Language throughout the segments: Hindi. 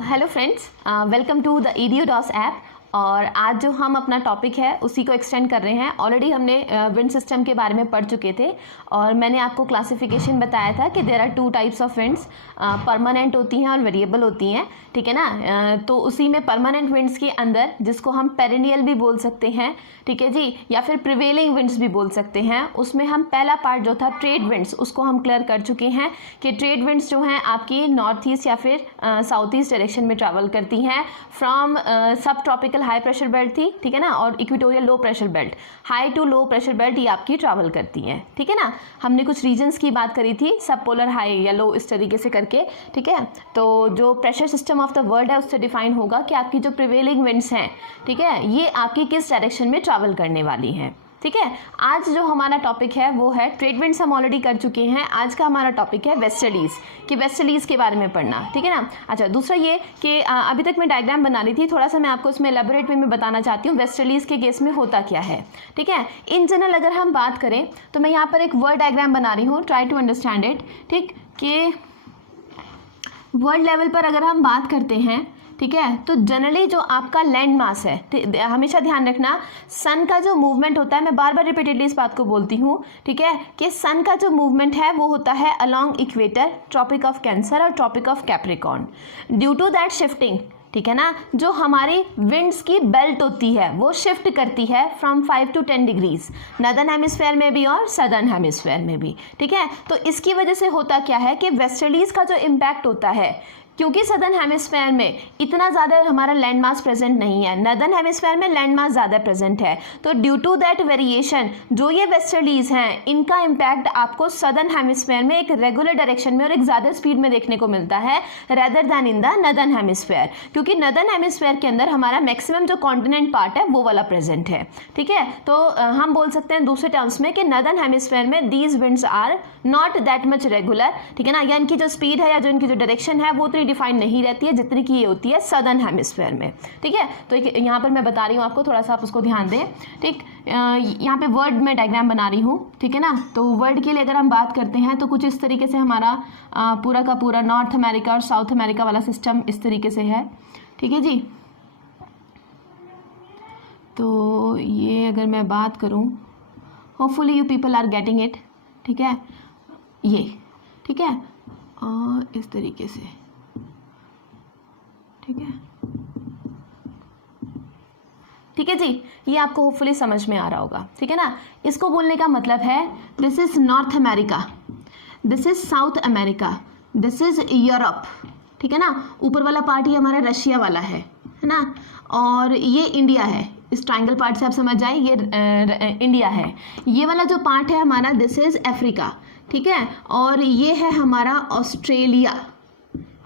Hello friends, welcome to the EDU-DOS app. और आज जो हम अपना टॉपिक है उसी को एक्सटेंड कर रहे हैं। ऑलरेडी हमने विंड सिस्टम के बारे में पढ़ चुके थे और मैंने आपको क्लासिफिकेशन बताया था कि there are two types of winds, permanent होती हैं और वेरिएबल होती हैं, ठीक है ना। तो उसी में परमानेंट विंड्स के अंदर जिसको हम पेरिनियल भी बोल सकते हैं, ठीक है जी, या फिर प्रिवेलिंग विंड्स भी बोल सकते हैं, उसमें हम पहला पार्ट जो था ट्रेड विंड्स उसको हम क्लियर कर चुके हैं कि ट्रेड विंड्स जो हैं आपकी नॉर्थ ईस्ट या फिर साउथ ईस्ट डायरेक्शन में ट्रैवल करती हैं फ्रॉम सब ट्रॉपिकल हाई प्रेशर बेल्ट थी, ठीक है ना, और equatorial low pressure belt, high to low pressure belt ये आपकी ट्रैवल करती हैं, ठीक है ना। हमने कुछ रीजन्स की बात करी थी, सब पोलर हाई या लो इस तरीके से करके, ठीक है। तो जो pressure system of the world है उससे डिफाइन होगा कि आपकी जो प्रिवेलिंग विंड्स हैं, ठीक है, ये आपकी किस डायरेक्शन में ट्रैवल करने वाली हैं, ठीक है। आज जो हमारा टॉपिक है वो है ट्रेड विंड्स, हम ऑलरेडी कर चुके हैं। आज का हमारा टॉपिक है वेस्टर्लीज, कि वेस्टर्लीज के बारे में पढ़ना, ठीक है ना। अच्छा, दूसरा ये कि अभी तक मैं डायग्राम बना रही थी, थोड़ा सा मैं आपको इसमें एलैबोरेट में बताना चाहती हूँ वेस्टर्लीज के केस में होता क्या है, ठीक है। इन जनरल अगर हम बात करें तो मैं यहाँ पर एक वर्ड डायग्राम बना रही हूँ, ट्राई टू अंडरस्टैंड इट, ठीक। कि वर्ल्ड लेवल पर अगर हम बात करते हैं, ठीक है, तो जनरली जो आपका लैंड मास है, हमेशा ध्यान रखना सन का जो मूवमेंट होता है, मैं बार बार रिपीटेडली इस बात को बोलती हूँ, ठीक है, कि सन का जो मूवमेंट है वो होता है along equator, tropic of cancer और tropic of capricorn. Due to that shifting, ठीक है ना, जो हमारी विंड्स की बेल्ट होती है वो शिफ्ट करती है from 5 to 10 degrees, northern hemisphere में भी और सदर्न हेमिस्फीयर में भी, ठीक है। तो इसकी वजह से होता क्या है कि वेस्टर्लीज का जो इम्पैक्ट होता है, क्योंकि सदर्न हेमिस्फीयर में इतना ज़्यादा हमारा लैंड मास प्रेजेंट नहीं है, नॉर्दर्न हेमिस्फीयर में लैंड मास ज़्यादा प्रेजेंट है, तो ड्यू टू दैट वेरिएशन जो ये वेस्टर्लीज हैं इनका इम्पैक्ट आपको सदर्न हेमिस्फीयर में एक रेगुलर डायरेक्शन में और एक ज़्यादा स्पीड में देखने को मिलता है rather than in the northern hemisphere, क्योंकि नॉर्दर्न हेमिस्फीयर के अंदर हमारा मैक्सिमम जो कॉन्टिनेंट पार्ट है वो वाला प्रेजेंट है, ठीक है। तो हम बोल सकते हैं दूसरे टर्म्स में कि नॉर्दर्न हेमिस्फीयर में these winds are not that much regular, ठीक है ना, या इनकी जो स्पीड है या जो इनकी जो डायरेक्शन है वो उतनी डिफाइन नहीं रहती है जितनी की ये होती है सदर्न हेमिस्फीयर में, ठीक है। तो यहाँ पर मैं बता रही हूँ आपको, थोड़ा सा आप उसको ध्यान दें, ठीक। यहाँ पे वर्ड में डायग्राम बना रही हूँ, ठीक है ना। तो वर्ड के लिए अगर हम बात करते हैं तो कुछ इस तरीके से हमारा पूरा का पूरा नॉर्थ अमेरिका और साउथ अमेरिका वाला सिस्टम इस तरीके से है, ठीक है जी। तो ये अगर मैं बात करूँ, hopefully you people are getting it, ठीक है, ये, ठीक है, और इस तरीके से, ठीक है, ठीक है जी, ये आपको होपफुली समझ में आ रहा होगा, ठीक है ना। इसको बोलने का मतलब है this is north America, this is south America, this is Europe, ठीक है ना। ऊपर वाला पार्ट ही हमारा रशिया वाला है ना, और ये इंडिया है, इस ट्रायंगल पार्ट से आप समझ जाए ये इंडिया है। ये वाला जो पार्ट है हमारा दिस इज अफ्रीका, ठीक है, और ये है हमारा ऑस्ट्रेलिया,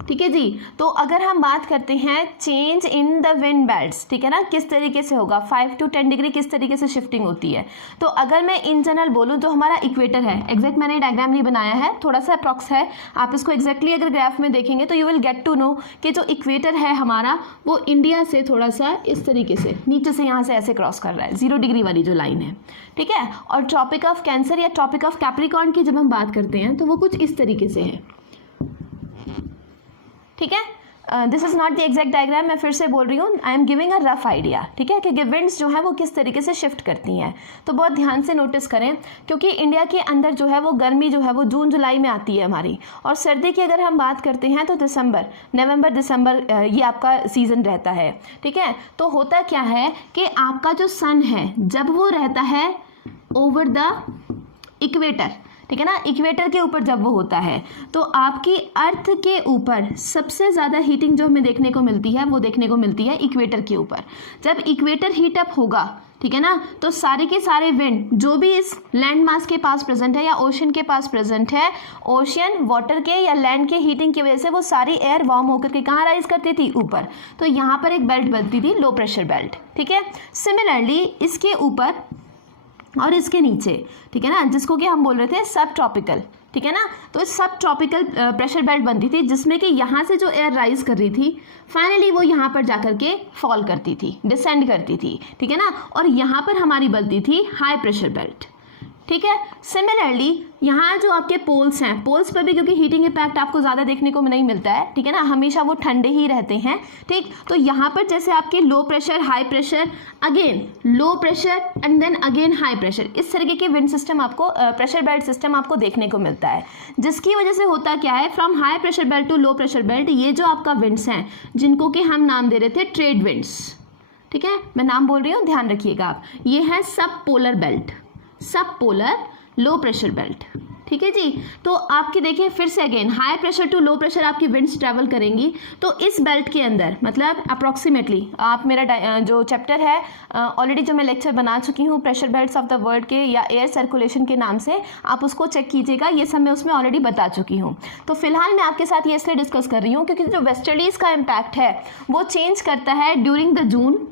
ठीक है जी। तो अगर हम बात करते हैं change in the wind belts, ठीक है ना, किस तरीके से होगा, 5 to 10 डिग्री किस तरीके से शिफ्टिंग होती है। तो अगर मैं इन जनरल बोलूँ जो हमारा इक्वेटर है, एग्जैक्ट मैंने डायग्राम नहीं बनाया है, थोड़ा सा अप्रॉक्स है, आप इसको एग्जैक्टली अगर ग्राफ में देखेंगे तो you will get to know कि जो इक्वेटर है हमारा वो इंडिया से थोड़ा सा इस तरीके से नीचे से यहाँ से ऐसे क्रॉस कर रहा है, 0 डिग्री वाली जो लाइन है, ठीक है। और ट्रॉपिक ऑफ कैंसर या ट्रॉपिक ऑफ कैप्रिकॉर्न की जब हम बात करते हैं तो वो कुछ इस तरीके से है, ठीक है। This is not the exact diagram, मैं फिर से बोल रही हूँ, I am giving a rough idea, ठीक है, कि विंड्स जो है वो किस तरीके से शिफ्ट करती हैं। तो बहुत ध्यान से नोटिस करें, क्योंकि इंडिया के अंदर जो है वो गर्मी जो है वो जून जुलाई में आती है हमारी, और सर्दी की अगर हम बात करते हैं तो दिसंबर, नवंबर दिसंबर ये आपका सीज़न रहता है, ठीक है। तो होता क्या है कि आपका जो सन है जब वो रहता है ओवर द इक्वेटर, ठीक है ना, इक्वेटर के ऊपर जब वो होता है तो आपकी अर्थ के ऊपर सबसे ज़्यादा हीटिंग जो हमें देखने को मिलती है वो देखने को मिलती है इक्वेटर के ऊपर। जब इक्वेटर हीट अप होगा, ठीक है ना, तो सारे के सारे विंड जो भी इस लैंड मास के पास प्रेजेंट है या ओशन के पास प्रेजेंट है, ओशियन वाटर के या लैंड के हीटिंग की वजह से वो सारी एयर वार्म होकर के कहाँ राइज करती थी, ऊपर। तो यहाँ पर एक बेल्ट बनती थी, लो प्रेशर बेल्ट, ठीक है। सिमिलरली इसके ऊपर और इसके नीचे, ठीक है ना, जिसको कि हम बोल रहे थे सब ट्रॉपिकल, ठीक है ना, तो सब ट्रॉपिकल प्रेशर बेल्ट बनती थी जिसमें कि यहाँ से जो एयर राइज कर रही थी फाइनली वो यहाँ पर जाकर के फॉल करती थी, डिसेंड करती थी, ठीक है ना, और यहाँ पर हमारी बनती थी हाई प्रेशर बेल्ट, ठीक है। सिमिलरली यहाँ जो आपके पोल्स हैं, पोल्स पर भी क्योंकि हीटिंग इम्पैक्ट आपको ज़्यादा देखने को नहीं मिलता है, ठीक है ना, हमेशा वो ठंडे ही रहते हैं, ठीक। तो यहाँ पर जैसे आपके low pressure, high pressure, again low pressure and then again high pressure, इस तरीके के विंड सिस्टम आपको, प्रेशर बेल्ट सिस्टम आपको देखने को मिलता है, जिसकी वजह से होता क्या है, from high pressure belt to low pressure belt, ये जो आपका विंड्स हैं जिनको कि हम नाम दे रहे थे ट्रेड विंड्स, ठीक है, मैं नाम बोल रही हूँ, ध्यान रखिएगा आप, ये है सब पोलर बेल्ट, सब पोलर लो प्रेशर बेल्ट, ठीक है जी। तो आपकी देखिए फिर से again high pressure to low pressure आपकी विंड्स ट्रैवल करेंगी, तो इस बेल्ट के अंदर मतलब अप्रॉक्सीमेटली आप मेरा जो चैप्टर है ऑलरेडी जो मैं लेक्चर बना चुकी हूँ pressure belts of the world के या एयर सर्कुलेशन के नाम से, आप उसको चेक कीजिएगा, ये सब मैं उसमें ऑलरेडी बता चुकी हूँ। तो फिलहाल मैं आपके साथ ये इसलिए डिस्कस कर रही हूँ क्योंकि जो वेस्टर्लीज का इम्पैक्ट है वो चेंज करता है during the June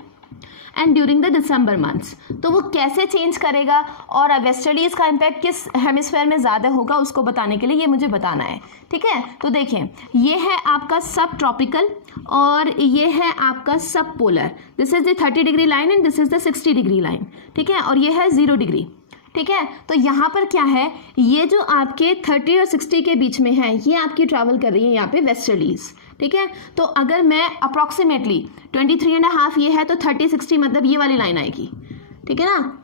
and during the December months. तो वो कैसे चेंज करेगा और वेस्टर्लीज का इम्पैक्ट किस हेमिस्फेयर में ज़्यादा होगा उसको बताने के लिए ये मुझे बताना है, ठीक है। तो देखें, ये है आपका सब ट्रॉपिकल और ये है आपका सब polar, this is the 30 degree line and this is the 60 degree line, ठीक है, और ये है 0 डिग्री, ठीक है। तो यहाँ पर क्या है, ये जो आपके 30 और 60 के बीच में है ये आपकी ट्रैवल कर रही है यहाँ पे वेस्टर्लीज, ठीक है। तो अगर मैं अप्रॉक्सीमेटली 23.5 ये है तो 30-60 मतलब ये वाली लाइन आएगी, ठीक है ना,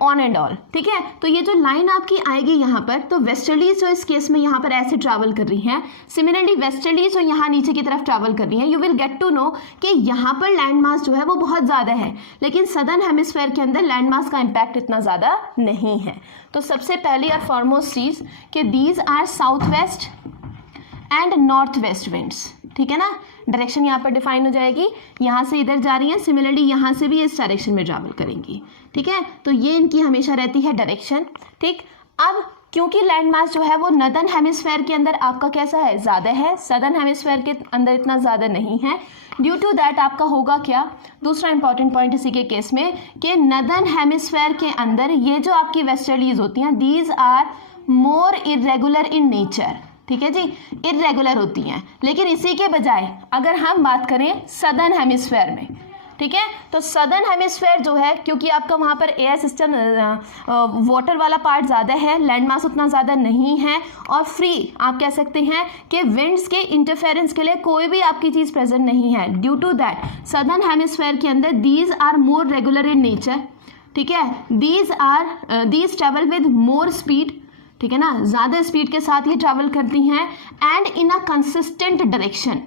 ऑन एंड ऑल, ठीक है। तो ये जो लाइन आपकी आएगी यहाँ पर, तो वेस्टर्लीज जो इस केस में यहाँ पर ऐसे ट्रैवल कर रही हैं, सिमिलरली वेस्टर्लीज जो यहाँ नीचे की तरफ ट्रैवल कर रही हैं, you will get to know कि यहाँ पर लैंड मास जो है वो बहुत ज़्यादा है, लेकिन सदर्न हेमिस्फेयर के अंदर लैंड मास का इम्पैक्ट इतना ज़्यादा नहीं है। तो सबसे पहली और फॉरमोस्ट चीज़ कि these are south west and north west winds, ठीक है ना, डायरेक्शन यहाँ पर डिफाइन हो जाएगी, यहाँ से इधर जा रही हैं, सिमिलरली यहाँ से भी इस डायरेक्शन में ट्रैवल करेंगी, ठीक है। तो ये इनकी हमेशा रहती है डायरेक्शन, ठीक। अब क्योंकि लैंड मास जो है वो नदर्न हेमिस्फेयर के अंदर आपका कैसा है, ज़्यादा है, सदर्न हेमिस्फेयर के अंदर इतना ज़्यादा नहीं है, ड्यू टू दैट आपका होगा क्या, दूसरा इंपॉर्टेंट पॉइंट इसी के केस में कि नदर्न हेमिस्फेयर के अंदर ये जो आपकी वेस्टर्लीज होती हैं these are more irregular in nature, ठीक है जी, इरेगुलर होती हैं। लेकिन इसी के बजाय अगर हम बात करें सदर्न हेमिस्फेयर में, ठीक है, तो सदर्न हेमिस्फेयर जो है क्योंकि आपका वहाँ पर एयर सिस्टम वाटर वाला पार्ट ज़्यादा है, लैंड मास उतना ज़्यादा नहीं है और फ्री आप कह सकते हैं कि विंड्स के इंटरफेरेंस के लिए कोई भी आपकी चीज़ प्रेजेंट नहीं है। Due to that southern hemisphere के अंदर these are more regular in nature, ठीक है, these travel with more speed, ठीक है ना, ज़्यादा स्पीड के साथ ये ट्रैवल करती हैं and in a consistent direction,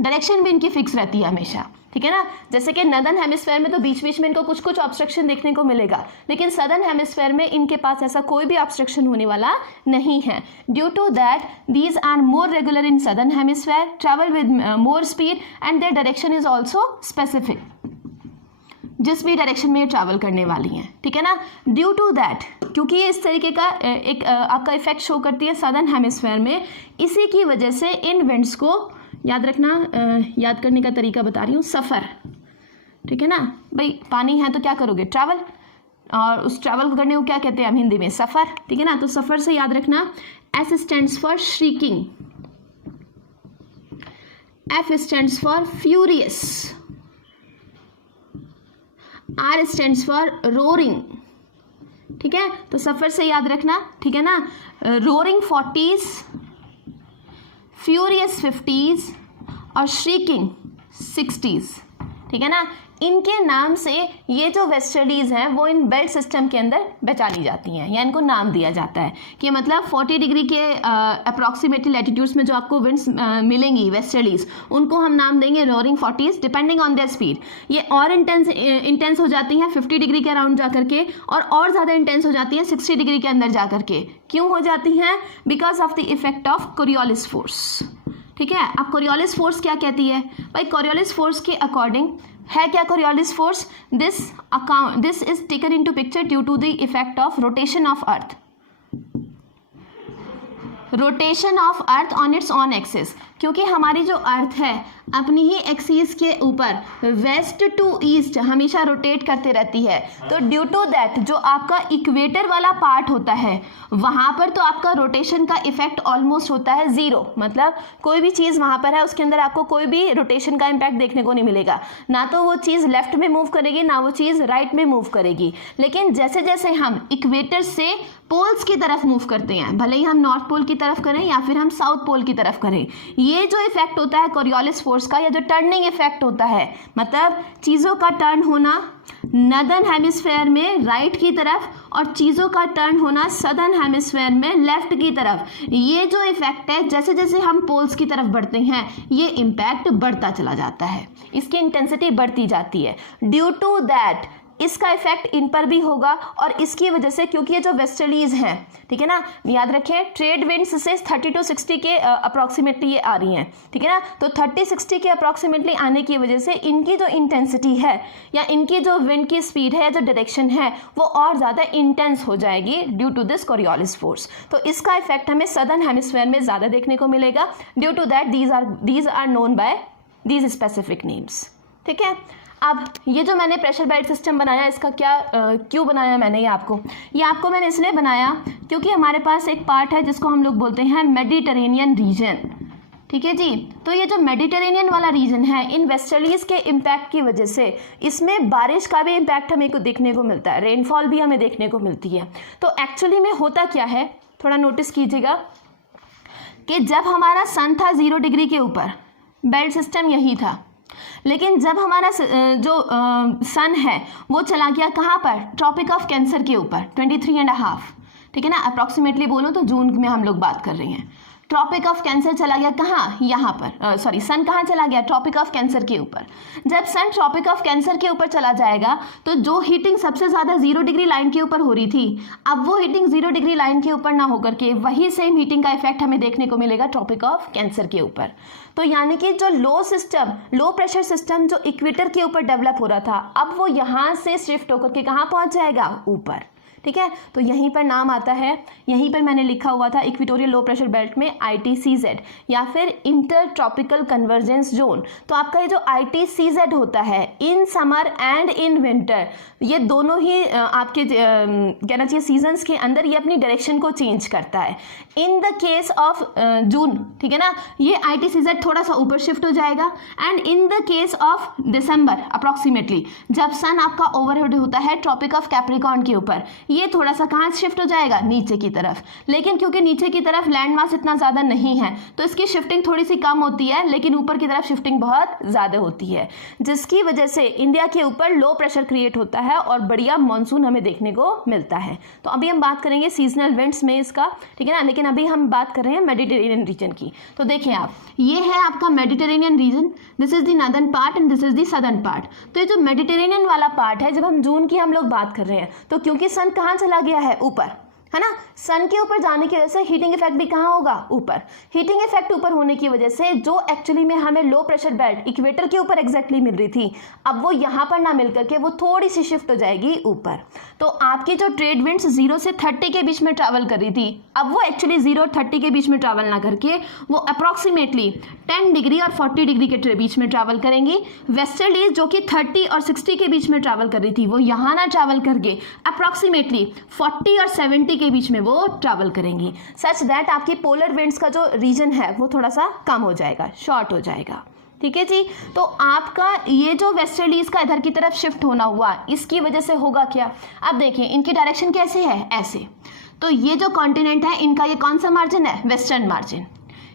direction भी इनकी फिक्स रहती है हमेशा, ठीक है ना। जैसे कि नदर्न हेमिस्फेयर में तो बीच बीच में इनको कुछ कुछ ऑब्स्ट्रक्शन देखने को मिलेगा, लेकिन सदर्न हेमिस्फेयर में इनके पास ऐसा कोई भी ऑब्स्ट्रक्शन होने वाला नहीं है। Due to that these are more regular in southern hemisphere, travel with more speed and their direction is also specific, जिस भी डायरेक्शन में ये ट्रैवल करने वाली हैं, ठीक है ना। ड्यू टू दैट क्योंकि ये इस तरीके का एक आपका इफेक्ट शो करती है सदर्न हेमिस्फेयर में, इसी की वजह से इन विंड्स को याद रखना, याद करने का तरीका बता रही हूँ, सफ़र, ठीक है ना भाई, पानी है तो क्या करोगे, ट्रैवल, और उस ट्रैवल को करने को क्या कहते हैं हम हिंदी में, सफ़र, ठीक है ना। तो सफ़र से याद रखना S stands for shrieking, F stands for furious, R stands for roaring, ठीक है। तो सफ़र से याद रखना, ठीक है ना, रोरिंग 40s, फ्यूरियस 50s और श्रीकिंग 60s, ठीक है ना। इनके नाम से ये जो वेस्टर्लीज हैं वो इन बेल्ट सिस्टम के अंदर पहचानी जाती हैं या इनको नाम दिया जाता है कि मतलब 40 डिग्री के अप्रॉक्सीमेटली लैटिट्यूड्स में जो आपको विंड्स मिलेंगी वेस्टर्लीज, उनको हम नाम देंगे roaring 40s depending on their speed. ये और इंटेंस हो जाती हैं 50 डिग्री के अराउंड जा करके और ज़्यादा इंटेंस हो जाती हैं 60 डिग्री के अंदर जा करके। क्यों हो जाती हैं? Because of the effect of Coriolis force, ठीक है। अब कोरियोलिस फोर्स क्या कहती है भाई? कोरियोलिस फोर्स के अकॉर्डिंग है क्या Coriolis force? This is taken into picture due to the effect of rotation of earth, rotation of earth on its on axis. क्योंकि हमारी जो अर्थ है अपनी ही एक्सिस के ऊपर वेस्ट टू ईस्ट हमेशा रोटेट करते रहती है, तो ड्यू टू दैट जो आपका इक्वेटर वाला पार्ट होता है वहाँ पर तो आपका रोटेशन का इफेक्ट ऑलमोस्ट होता है ज़ीरो, मतलब कोई भी चीज़ वहाँ पर है उसके अंदर आपको कोई भी रोटेशन का इम्पैक्ट देखने को नहीं मिलेगा, ना तो वो चीज़ लेफ्ट में मूव करेगी ना वो चीज़ राइट में मूव करेगी। लेकिन जैसे जैसे हम इक्वेटर से पोल्स की तरफ मूव करते हैं, भले ही हम नॉर्थ पोल की तरफ करें या फिर हम साउथ पोल की तरफ करें, ये जो इफेक्ट होता है कोरियोलिस फोर्स का या जो टर्निंग इफेक्ट होता है, मतलब चीज़ों का टर्न होना नदर्न हेमिस्फेयर में राइट की तरफ और चीज़ों का टर्न होना सदर्न हेमिस्फेयर में लेफ्ट की तरफ, ये जो इफेक्ट है जैसे जैसे हम पोल्स की तरफ बढ़ते हैं ये इम्पैक्ट बढ़ता चला जाता है, इसकी इंटेंसिटी बढ़ती जाती है। ड्यू टू दैट इसका इफेक्ट इन पर भी होगा और इसकी वजह से, क्योंकि ये जो वेस्टर्लीज हैं, ठीक है ना, याद रखें ट्रेड विंड्स से 30 to 60 के अप्रॉक्सीमेटली ये आ रही हैं, ठीक है ना, तो 30-60 के अप्रॉक्सीमेटली आने की वजह से इनकी जो इंटेंसिटी है या इनकी जो विंड की स्पीड है या जो डायरेक्शन है वो और ज़्यादा इंटेंस हो जाएगी due to this Coriolis force. तो इसका इफेक्ट हमें सदर्न हेमिस्फेयर में ज़्यादा देखने को मिलेगा। Due to that these are known by these specific names, ठीक है। अब ये जो मैंने प्रेशर बेल्ट सिस्टम बनाया इसका क्यों बनाया मैंने, ये आपको मैंने इसलिए बनाया क्योंकि हमारे पास एक पार्ट है जिसको हम लोग बोलते हैं मेडिटेरेनियन रीजन, ठीक है जी। तो ये जो मेडिटेरेनियन वाला रीजन है इन वेस्टर्लीज के इम्पैक्ट की वजह से इसमें बारिश का भी इम्पैक्ट हमें को देखने को मिलता है, रेनफॉल भी हमें देखने को मिलती है। तो एक्चुअली में होता क्या है, थोड़ा नोटिस कीजिएगा कि जब हमारा सन था 0 डिग्री के ऊपर, बेल्ट सिस्टम यही था, लेकिन जब हमारा जो सन है वो चला गया कहाँ पर, ट्रॉपिक ऑफ कैंसर के ऊपर 23.5, ठीक है ना, अप्रॉक्सीमेटली बोलो तो जून में हम लोग बात कर रहे हैं। ट्रॉपिक ऑफ कैंसर चला गया कहाँ, यहाँ पर, सन कहाँ चला गया, ट्रॉपिक ऑफ कैंसर के ऊपर। जब सन ट्रॉपिक ऑफ कैंसर के ऊपर चला जाएगा तो जो हीटिंग सबसे ज़्यादा 0 डिग्री लाइन के ऊपर हो रही थी, अब वो हीटिंग 0 डिग्री लाइन के ऊपर ना होकर के वही सेम हीटिंग का इफेक्ट हमें देखने को मिलेगा ट्रॉपिक ऑफ कैंसर के ऊपर। तो यानी कि जो लो प्रेशर सिस्टम जो इक्वेटर के ऊपर डेवलप हो रहा था, अब वो यहाँ से शिफ्ट होकर के कहाँ पहुँच जाएगा, ऊपर, ठीक है। तो यहीं पर नाम आता है, यहीं पर मैंने लिखा हुआ था इक्वेटोरियल लो प्रेशर बेल्ट में ITCZ या फिर इंटर ट्रॉपिकल कन्वर्जेंस जोन। तो आपका ये जो ITCZ होता है in summer and in winter, ये दोनों ही आपके कहना चाहिए सीजन्स के अंदर ये अपनी डायरेक्शन को चेंज करता है। In the case of June, ठीक है ना, ये ITCZ थोड़ा सा ऊपर शिफ्ट हो जाएगा, and in the case of December approximately जब सन आपका ओवरहेड होता है ट्रॉपिक ऑफ कैप्रिकॉर्न के ऊपर, ये थोड़ा सा कहाँ शिफ्ट हो जाएगा, नीचे की तरफ। लेकिन क्योंकि नीचे की तरफ लैंड मास इतना ज़्यादा नहीं है तो इसकी शिफ्टिंग थोड़ी सी कम होती है, लेकिन ऊपर की तरफ शिफ्टिंग बहुत ज़्यादा होती है, जिसकी वजह से इंडिया के ऊपर लो प्रेशर क्रिएट होता है और बढ़िया मानसून हमें देखने को मिलता है। तो अभी हम बात करेंगे सीजनल विंड्स में इसका, ठीक है ना, लेकिन अभी हम बात कर रहे हैं मेडिटेरेनियन रीजन की। तो देखें आप, ये है आपका Mediterranean reason, this is the northern part and this is the southern part. तो ये जो मेडिटेरेनियन वाला पार्ट है, जब हम जून की हम लोग बात कर रहे हैं तो क्योंकि सन कहाँ चला गया है, ऊपर, है ना, सन के ऊपर जाने की वजह से हीटिंग इफेक्ट भी कहाँ होगा, ऊपर। हीटिंग इफेक्ट ऊपर होने की वजह से जो एक्चुअली में हमें लो प्रेशर बेल्ट इक्वेटर के ऊपर एग्जैक्टली मिल रही थी, अब वो यहाँ पर ना मिल करके वो थोड़ी सी शिफ्ट हो जाएगी ऊपर। तो आपकी जो ट्रेड विंड्स 0 से 30 के बीच में ट्रैवल कर रही थी, अब वो एक्चुअली 0 और 30 के बीच में ट्रैवल ना करके वो अप्रॉक्सीमेटली 10 डिग्री और 40 डिग्री के बीच में ट्रैवल करेंगी। वेस्टर्लीज जो कि 30 और 60 के बीच में ट्रैवल कर रही थी, वो यहाँ ना ट्रैवल करके अप्रॉक्सीमेटली 40 और 70 के बीच में वो ट्रैवल करेंगी, सच दैट आपकी पोलर विंड्स का जो रीजन है वो थोड़ा सा कम हो जाएगा, शॉर्ट हो जाएगा, ठीक है जी। तो आपका ये जो वेस्टर्लीज का इधर की तरफ शिफ्ट होना हुआ, इसकी वजह से होगा क्या, अब देखिए इनकी डायरेक्शन कैसे है, ऐसे। तो ये जो कॉन्टिनेंट है इनका ये कौन सा मार्जिन है, वेस्टर्न मार्जिन।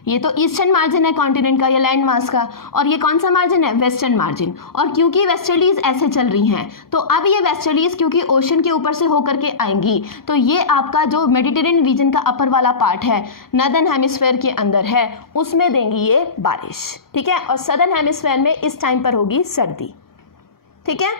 ये तो ईस्टर्न मार्जिन है कॉन्टिनेंट का या लैंड मास का, और ये कौन सा मार्जिन है, वेस्टर्न मार्जिन। और क्योंकि वेस्टर्लीज ऐसे चल रही हैं तो अब ये वेस्टर्लीज क्योंकि ओशन के ऊपर से होकर के आएंगी, तो ये आपका जो मेडिटेरेनियन रीजन का अपर वाला पार्ट है नॉर्दर्न हेमिस्फेयर के अंदर है, उसमें देंगी ये बारिश, ठीक है। और सदर्न हेमिस्फेयर में इस टाइम पर होगी सर्दी, ठीक है।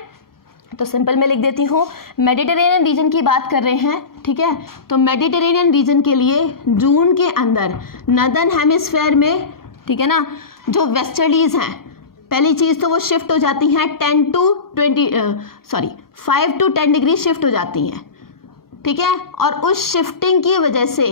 तो सिंपल में लिख देती हूँ, मेडिटेरेनियन रीजन की बात कर रहे हैं, ठीक है। तो मेडिटेरेनियन रीजन के लिए जून के अंदर नॉर्दर्न हेमिस्फेयर में, ठीक है ना, जो वेस्टर्लीज हैं, पहली चीज़ तो वो शिफ्ट हो जाती हैं 5 to 10 डिग्री शिफ्ट हो जाती हैं, ठीक है। और उस शिफ्टिंग की वजह से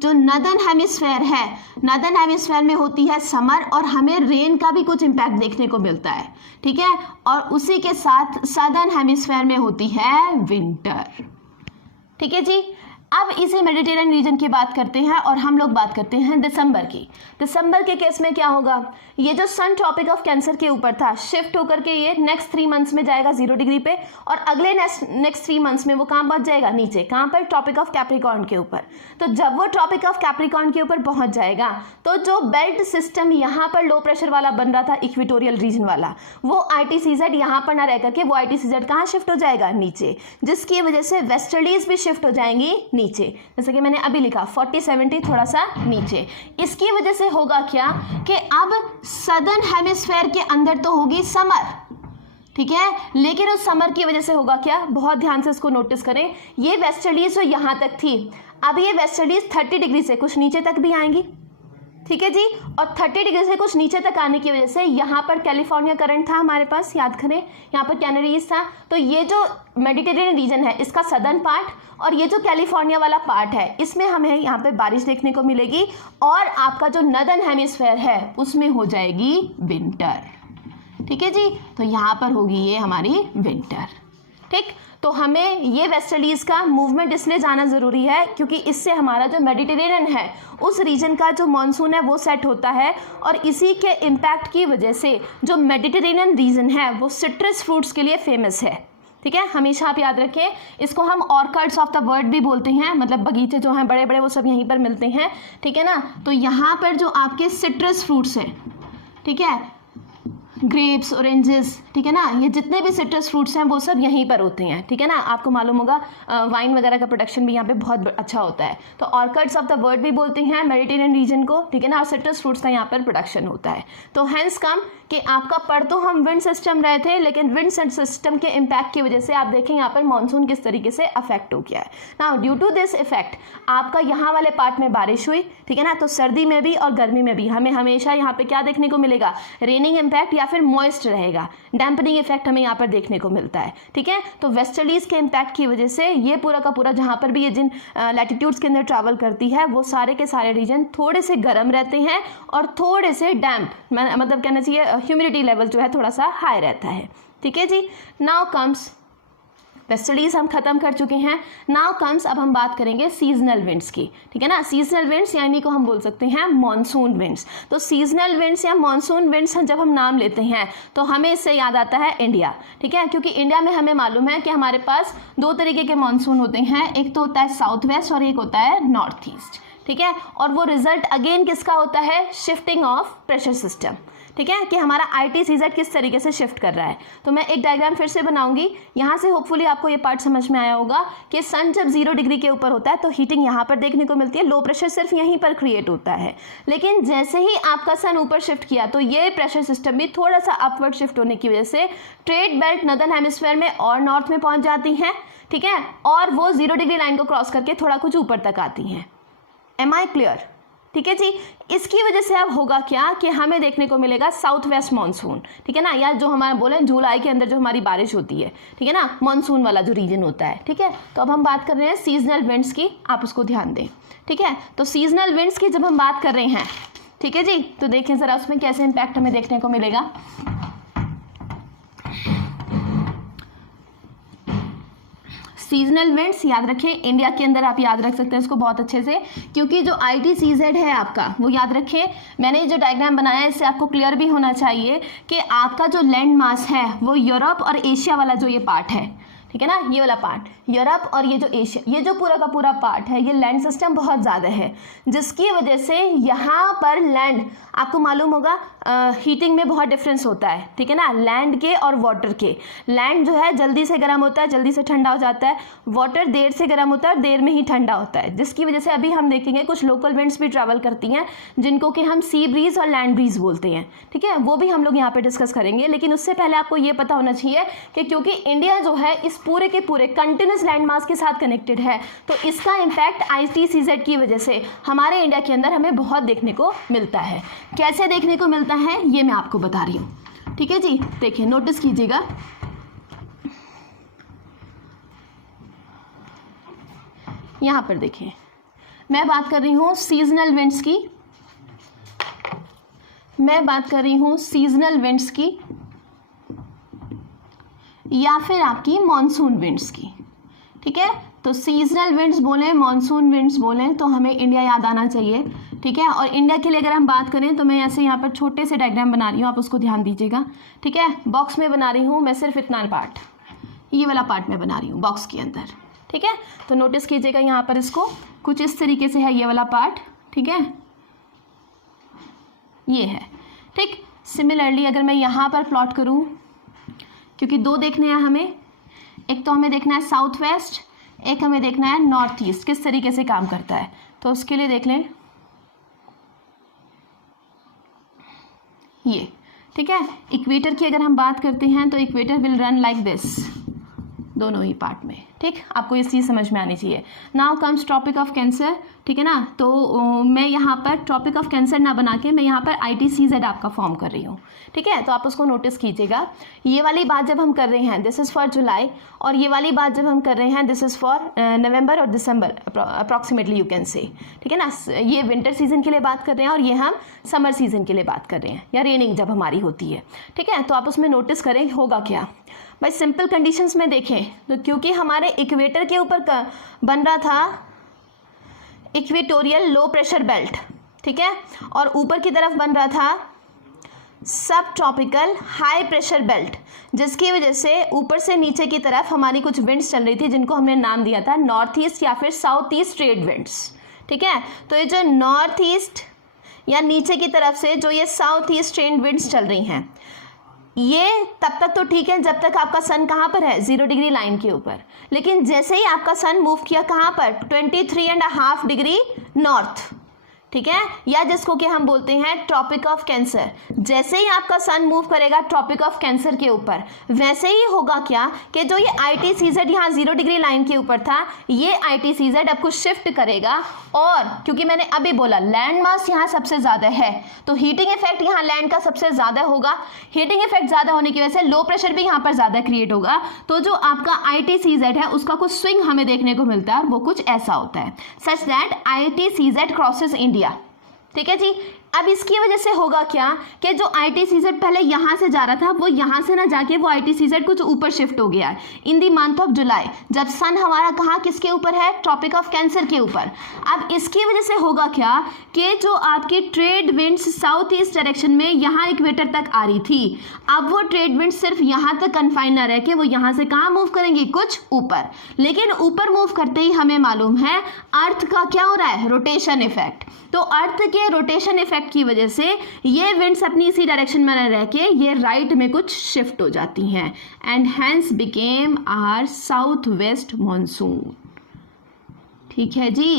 जो नदर्न हेमिस्फेयर है, नदर्न हेमिस्फेयर में होती है समर और हमें रेन का भी कुछ इम्पैक्ट देखने को मिलता है, ठीक है। और उसी के साथ सदर्न हेमिस्फेयर में होती है विंटर, ठीक है जी। अब इसे मेडिटेरियन रीजन की बात करते हैं और हम लोग बात करते हैं दिसंबर की। दिसंबर के केस में क्या होगा, ये जो सन ट्रॉपिक ऑफ कैंसर के ऊपर था शिफ्ट होकर के ये नेक्स्ट 3 मंथ्स में जाएगा 0 डिग्री पे और अगले नेक्स्ट 3 मंथ्स में वो कहाँ पहुंच जाएगा, नीचे, कहाँ पर, ट्रॉपिक ऑफ कैप्रिकॉर्न के ऊपर। तो जब वो ट्रॉपिक ऑफ कैप्रिकॉर्न के ऊपर पहुंच जाएगा तो जो बेल्ट सिस्टम यहाँ पर लो प्रेशर वाला बन रहा था इक्वेटोरियल रीजन वाला, वो ITCZ यहाँ पर ना रह करके वो ITCZ कहाँ शिफ्ट हो जाएगा, नीचे, जिसकी वजह से वेस्टर्लीज भी शिफ्ट हो जाएंगी नीचे, जैसे कि मैंने अभी लिखा 40-70 थोड़ा सा नीचे। इसकी वजह से होगा क्या कि अब सदर्न हेमिस्फेयर के अंदर तो होगी समर, ठीक है, लेकिन उस समर की वजह से होगा क्या, बहुत ध्यान से इसको नोटिस करें, ये वेस्टर्लीज जो यहाँ तक थी, अब ये वेस्टर्लीज 30 डिग्री से कुछ नीचे तक भी आएंगी, ठीक है जी। और 30 डिग्री से कुछ नीचे तक आने की वजह से यहाँ पर कैलिफोर्निया करंट था हमारे पास, याद करें, यहाँ पर कैनरीज था। तो ये जो मेडिटेरियन रीजन है इसका सदर्न पार्ट और ये जो कैलिफोर्निया वाला पार्ट है इसमें हमें यहाँ पे बारिश देखने को मिलेगी और आपका जो नदर्न हेमिस्फेयर है उसमें हो जाएगी विंटर, ठीक है जी। तो यहाँ पर होगी ये हमारी विंटर, ठीक। तो हमें ये वेस्टर्लीज का मूवमेंट इसलिए जाना ज़रूरी है क्योंकि इससे हमारा जो मेडिटेरेनियन है उस रीजन का जो मॉनसून है वो सेट होता है और इसी के इम्पैक्ट की वजह से जो मेडिटेरेनियन रीजन है वो सिट्रस फ्रूट्स के लिए फेमस है, ठीक है। हमेशा आप याद रखें, इसको हम ऑर्किड्स ऑफ द वर्ल्ड भी बोलते हैं, मतलब बगीचे जो हैं बड़े बड़े वो सब यहीं पर मिलते हैं, ठीक है ना। तो यहाँ पर जो आपके सिट्रस फ्रूट्स हैं, ठीक है, ग्रेप्स, ऑरेंजेस, ठीक है ना, ये जितने भी सिट्रस फ्रूट्स हैं वो सब यहीं पर होते हैं, ठीक है ना। आपको मालूम होगा वाइन वगैरह का प्रोडक्शन भी यहाँ पे बहुत अच्छा होता है। तो ऑर्किड्स ऑफ द वर्ल्ड भी बोलते हैं मेडिटेरियन रीजन को, ठीक है ना, और सिट्रस फ्रूट्स का यहाँ पर प्रोडक्शन होता है। तो हैंस कम कि आपका पढ़ तो हम विंड सिस्टम रहे थे लेकिन विंड सिस्टम के इम्पैक्ट की वजह से आप देखें यहाँ पर मानसून किस तरीके से अफेक्ट हो गया है। Now due to this effect आपका यहाँ वाले पार्ट में बारिश हुई, ठीक है ना। तो सर्दी में भी और गर्मी में भी हमें हमेशा यहाँ पे क्या देखने को मिलेगा, रेनिंग इम्पैक्ट या फिर मॉइस्ट रहेगा, डैम्पनिंग इफेक्ट हमें यहाँ पर देखने को मिलता है, ठीक है। तो वेस्टर्लीज के इम्पैक्ट की वजह से ये पूरा का पूरा जहाँ पर भी ये जिन लैटिट्यूड्स के अंदर ट्रैवल करती है वो सारे के सारे रीजन थोड़े से गर्म रहते हैं और थोड़े से डैम्प, मतलब कहना चाहिए ह्यूमिडिटी लेवल जो है थोड़ा सा हाई रहता है, ठीक है जी। नाउ कम्स वेस्टर्लीज हम खत्म कर चुके हैं। नाउ कम्स, अब हम बात करेंगे सीजनल विंड्स की, ठीक है ना। सीजनल विंड्स यानी को हम बोल सकते हैं मॉनसून विंड्स। तो सीजनल विंड्स या मॉनसून विंड्स जब हम नाम लेते हैं तो हमें इससे याद आता है इंडिया, ठीक है, क्योंकि इंडिया में हमें मालूम है कि हमारे पास 2 तरीके के मॉनसून होते हैं, एक तो होता है साउथ वेस्ट और एक होता है नॉर्थ ईस्ट, ठीक है। और वो रिजल्ट अगेन किसका होता है, शिफ्टिंग ऑफ प्रेशर सिस्टम, ठीक है, कि हमारा ITCZ किस तरीके से शिफ्ट कर रहा है। तो मैं एक डायग्राम फिर से बनाऊंगी, यहाँ से होपफुली आपको ये पार्ट समझ में आया होगा कि सन जब 0 डिग्री के ऊपर होता है तो हीटिंग यहाँ पर देखने को मिलती है, लो प्रेशर सिर्फ यहीं पर क्रिएट होता है। लेकिन जैसे ही आपका सन ऊपर शिफ्ट किया तो ये प्रेशर सिस्टम भी थोड़ा सा अपवर्ड शिफ्ट होने की वजह से ट्रेड बेल्ट नदर्न हेमिस्फेयर में और नॉर्थ में पहुँच जाती हैं, ठीक है, और वो 0 डिग्री लाइन को क्रॉस करके थोड़ा कुछ ऊपर तक आती हैं। एम आई क्लियर, ठीक है जी। इसकी वजह से अब होगा क्या कि हमें देखने को मिलेगा साउथ वेस्ट मानसून, ठीक है ना, या जो हमारा बोले जुलाई के अंदर जो हमारी बारिश होती है, ठीक है ना, मानसून वाला जो रीजन होता है, ठीक है। तो अब हम बात कर रहे हैं सीजनल विंड्स की, आप उसको ध्यान दें, ठीक है। तो सीजनल विंड्स की जब हम बात कर रहे हैं, ठीक है जी, तो देखें ज़रा उसमें कैसे इम्पैक्ट हमें देखने को मिलेगा। सीजनल विंड्स याद रखें, इंडिया के अंदर आप याद रख सकते हैं इसको बहुत अच्छे से, क्योंकि जो ITCZ है आपका वो याद रखें, मैंने जो डायग्राम बनाया है इससे आपको क्लियर भी होना चाहिए कि आपका जो लैंड मास है वो यूरोप और एशिया वाला जो ये पार्ट है, ठीक है ना, ये वाला पार्ट यूरोप और ये जो एशिया, ये जो पूरा का पूरा पार्ट है ये लैंड सिस्टम बहुत ज़्यादा है, जिसकी वजह से यहाँ पर लैंड आपको मालूम होगा हीटिंग में बहुत डिफरेंस होता है, ठीक है ना, लैंड के और वाटर के। लैंड जो है जल्दी से गर्म होता है, जल्दी से ठंडा हो जाता है, वाटर देर से गर्म होता है और देर में ही ठंडा होता है, जिसकी वजह से अभी हम देखेंगे कुछ लोकल विंड्स भी ट्रैवल करती हैं जिनको कि हम सी ब्रीज और लैंड ब्रीज बोलते हैं, ठीक है, वो भी हम लोग यहाँ पे डिस्कस करेंगे। लेकिन उससे पहले आपको ये पता होना चाहिए कि क्योंकि इंडिया जो है इस पूरे के पूरे कंटिन्यूस लैंड मास के साथ कनेक्टेड है, तो इसका इम्पैक्ट ITCZ की वजह से हमारे इंडिया के अंदर हमें बहुत देखने को मिलता है। कैसे देखने को मिलता है ये मैं आपको बता रही हूँ, ठीक है जी। देखिए नोटिस कीजिएगा, यहाँ पर देखिए मैं बात कर रही हूँ सीजनल विंड्स की, मैं बात कर रही हूँ सीजनल विंड्स की या फिर आपकी मॉनसून विंड्स की, ठीक है। तो सीजनल विंड्स बोलें, मॉनसून विंड्स बोलें, तो हमें इंडिया याद आना चाहिए, ठीक है। और इंडिया के लिए अगर हम बात करें तो मैं ऐसे यहाँ पर छोटे से डायग्राम बना रही हूँ, आप उसको ध्यान दीजिएगा, ठीक है। बॉक्स में बना रही हूँ मैं, सिर्फ इतना पार्ट, ये वाला पार्ट मैं बना रही हूँ बॉक्स के अंदर, ठीक है। तो नोटिस कीजिएगा यहाँ पर इसको, कुछ इस तरीके से है ये वाला पार्ट, ठीक है, ये है, ठीक। सिमिलरली अगर मैं यहाँ पर प्लॉट करूँ, क्योंकि दो देखने हैं हमें, एक तो हमें देखना है साउथ वेस्ट, एक हमें देखना है नॉर्थ ईस्ट किस तरीके से काम करता है। तो उसके लिए देख लें ये, ठीक है। इक्वेटर की अगर हम बात करते हैं तो equator will run like this, दोनों ही पार्ट में, ठीक। आपको ये चीज़ समझ में आनी चाहिए। Now comes tropic of Cancer, ठीक है ना। तो मैं यहाँ पर ट्रॉपिक ऑफ कैंसर ना बना के मैं यहाँ पर ITCZ आपका फॉर्म कर रही हूँ, ठीक है। तो आप उसको नोटिस कीजिएगा। ये वाली बात जब हम कर रहे हैं दिस इज़ फॉर जुलाई, और ये वाली बात जब हम कर रहे हैं दिस इज़ फॉर नवंबर और दिसंबर अप्रॉक्सीमेटली यू कैन से, ठीक है ना। ये विंटर सीजन के लिए बात कर रहे हैं और ये हम समर सीजन के लिए बात कर रहे हैं, या रेनिंग जब हमारी होती है, ठीक है। तो आप उसमें नोटिस करें होगा क्या भाई। सिंपल कंडीशंस में देखें तो क्योंकि हमारे इक्वेटर के ऊपर बन रहा था इक्वेटोरियल लो प्रेशर बेल्ट, ठीक है, और ऊपर की तरफ बन रहा था सब ट्रॉपिकल हाई प्रेशर बेल्ट, जिसकी वजह से ऊपर से नीचे की तरफ हमारी कुछ विंड्स चल रही थी जिनको हमने नाम दिया था नॉर्थ ईस्ट या फिर साउथ ईस्ट ट्रेड विंड्स, ठीक है। तो ये जो नॉर्थ ईस्ट या नीचे की तरफ से जो ये साउथ ईस्ट ट्रेड विंड्स चल रही हैं, ये तब तक तो ठीक है जब तक आपका सन कहाँ पर है 0 डिग्री लाइन के ऊपर, लेकिन जैसे ही आपका सन मूव किया कहाँ पर 23.5 डिग्री नॉर्थ, ठीक है, या जिसको कि हम बोलते हैं ट्रॉपिक ऑफ कैंसर, जैसे ही आपका सन मूव करेगा ट्रॉपिक ऑफ कैंसर के ऊपर, वैसे ही होगा क्या कि जो ये ITCZ यहाँ 0 डिग्री लाइन के ऊपर था, ये ITCZ अब कुछ शिफ्ट करेगा। और क्योंकि मैंने अभी बोला लैंड मास यहाँ सबसे ज़्यादा है, तो हीटिंग इफेक्ट यहाँ लैंड का सबसे ज़्यादा होगा। हीटिंग इफेक्ट ज़्यादा होने की वजह से लो प्रेशर भी यहाँ पर ज़्यादा क्रिएट होगा। तो जो आपका ITCZ है उसका कुछ स्विंग हमें देखने को मिलता है, और वो कुछ ऐसा होता है such that ITCZ crosses India, ठीक है जी। अब इसकी वजह से होगा क्या कि जो ITCZ पहले यहाँ से जा रहा था वो यहाँ से ना जाके वो ITCZ कुछ ऊपर शिफ्ट हो गया है इन दी मंथ ऑफ जुलाई, जब सन हमारा कहाँ किसके ऊपर है ट्रॉपिक ऑफ कैंसर के ऊपर। अब इसकी वजह से होगा क्या कि जो आपकी trade winds south east direction में यहाँ इक्वेटर तक आ रही थी, अब वो ट्रेड विंड्स सिर्फ यहाँ तक कन्फाइन ना रह के वो यहाँ से कहाँ मूव करेंगी कुछ ऊपर, लेकिन ऊपर मूव करते ही हमें मालूम है अर्थ का क्या हो रहा है रोटेशन इफेक्ट। तो अर्थ के रोटेशन इफेक्ट की वजह से ये विंड्स अपनी इसी डायरेक्शन में रह के ये राइट में कुछ शिफ्ट हो जाती हैं, and hence became our south west monsoon, ठीक है जी।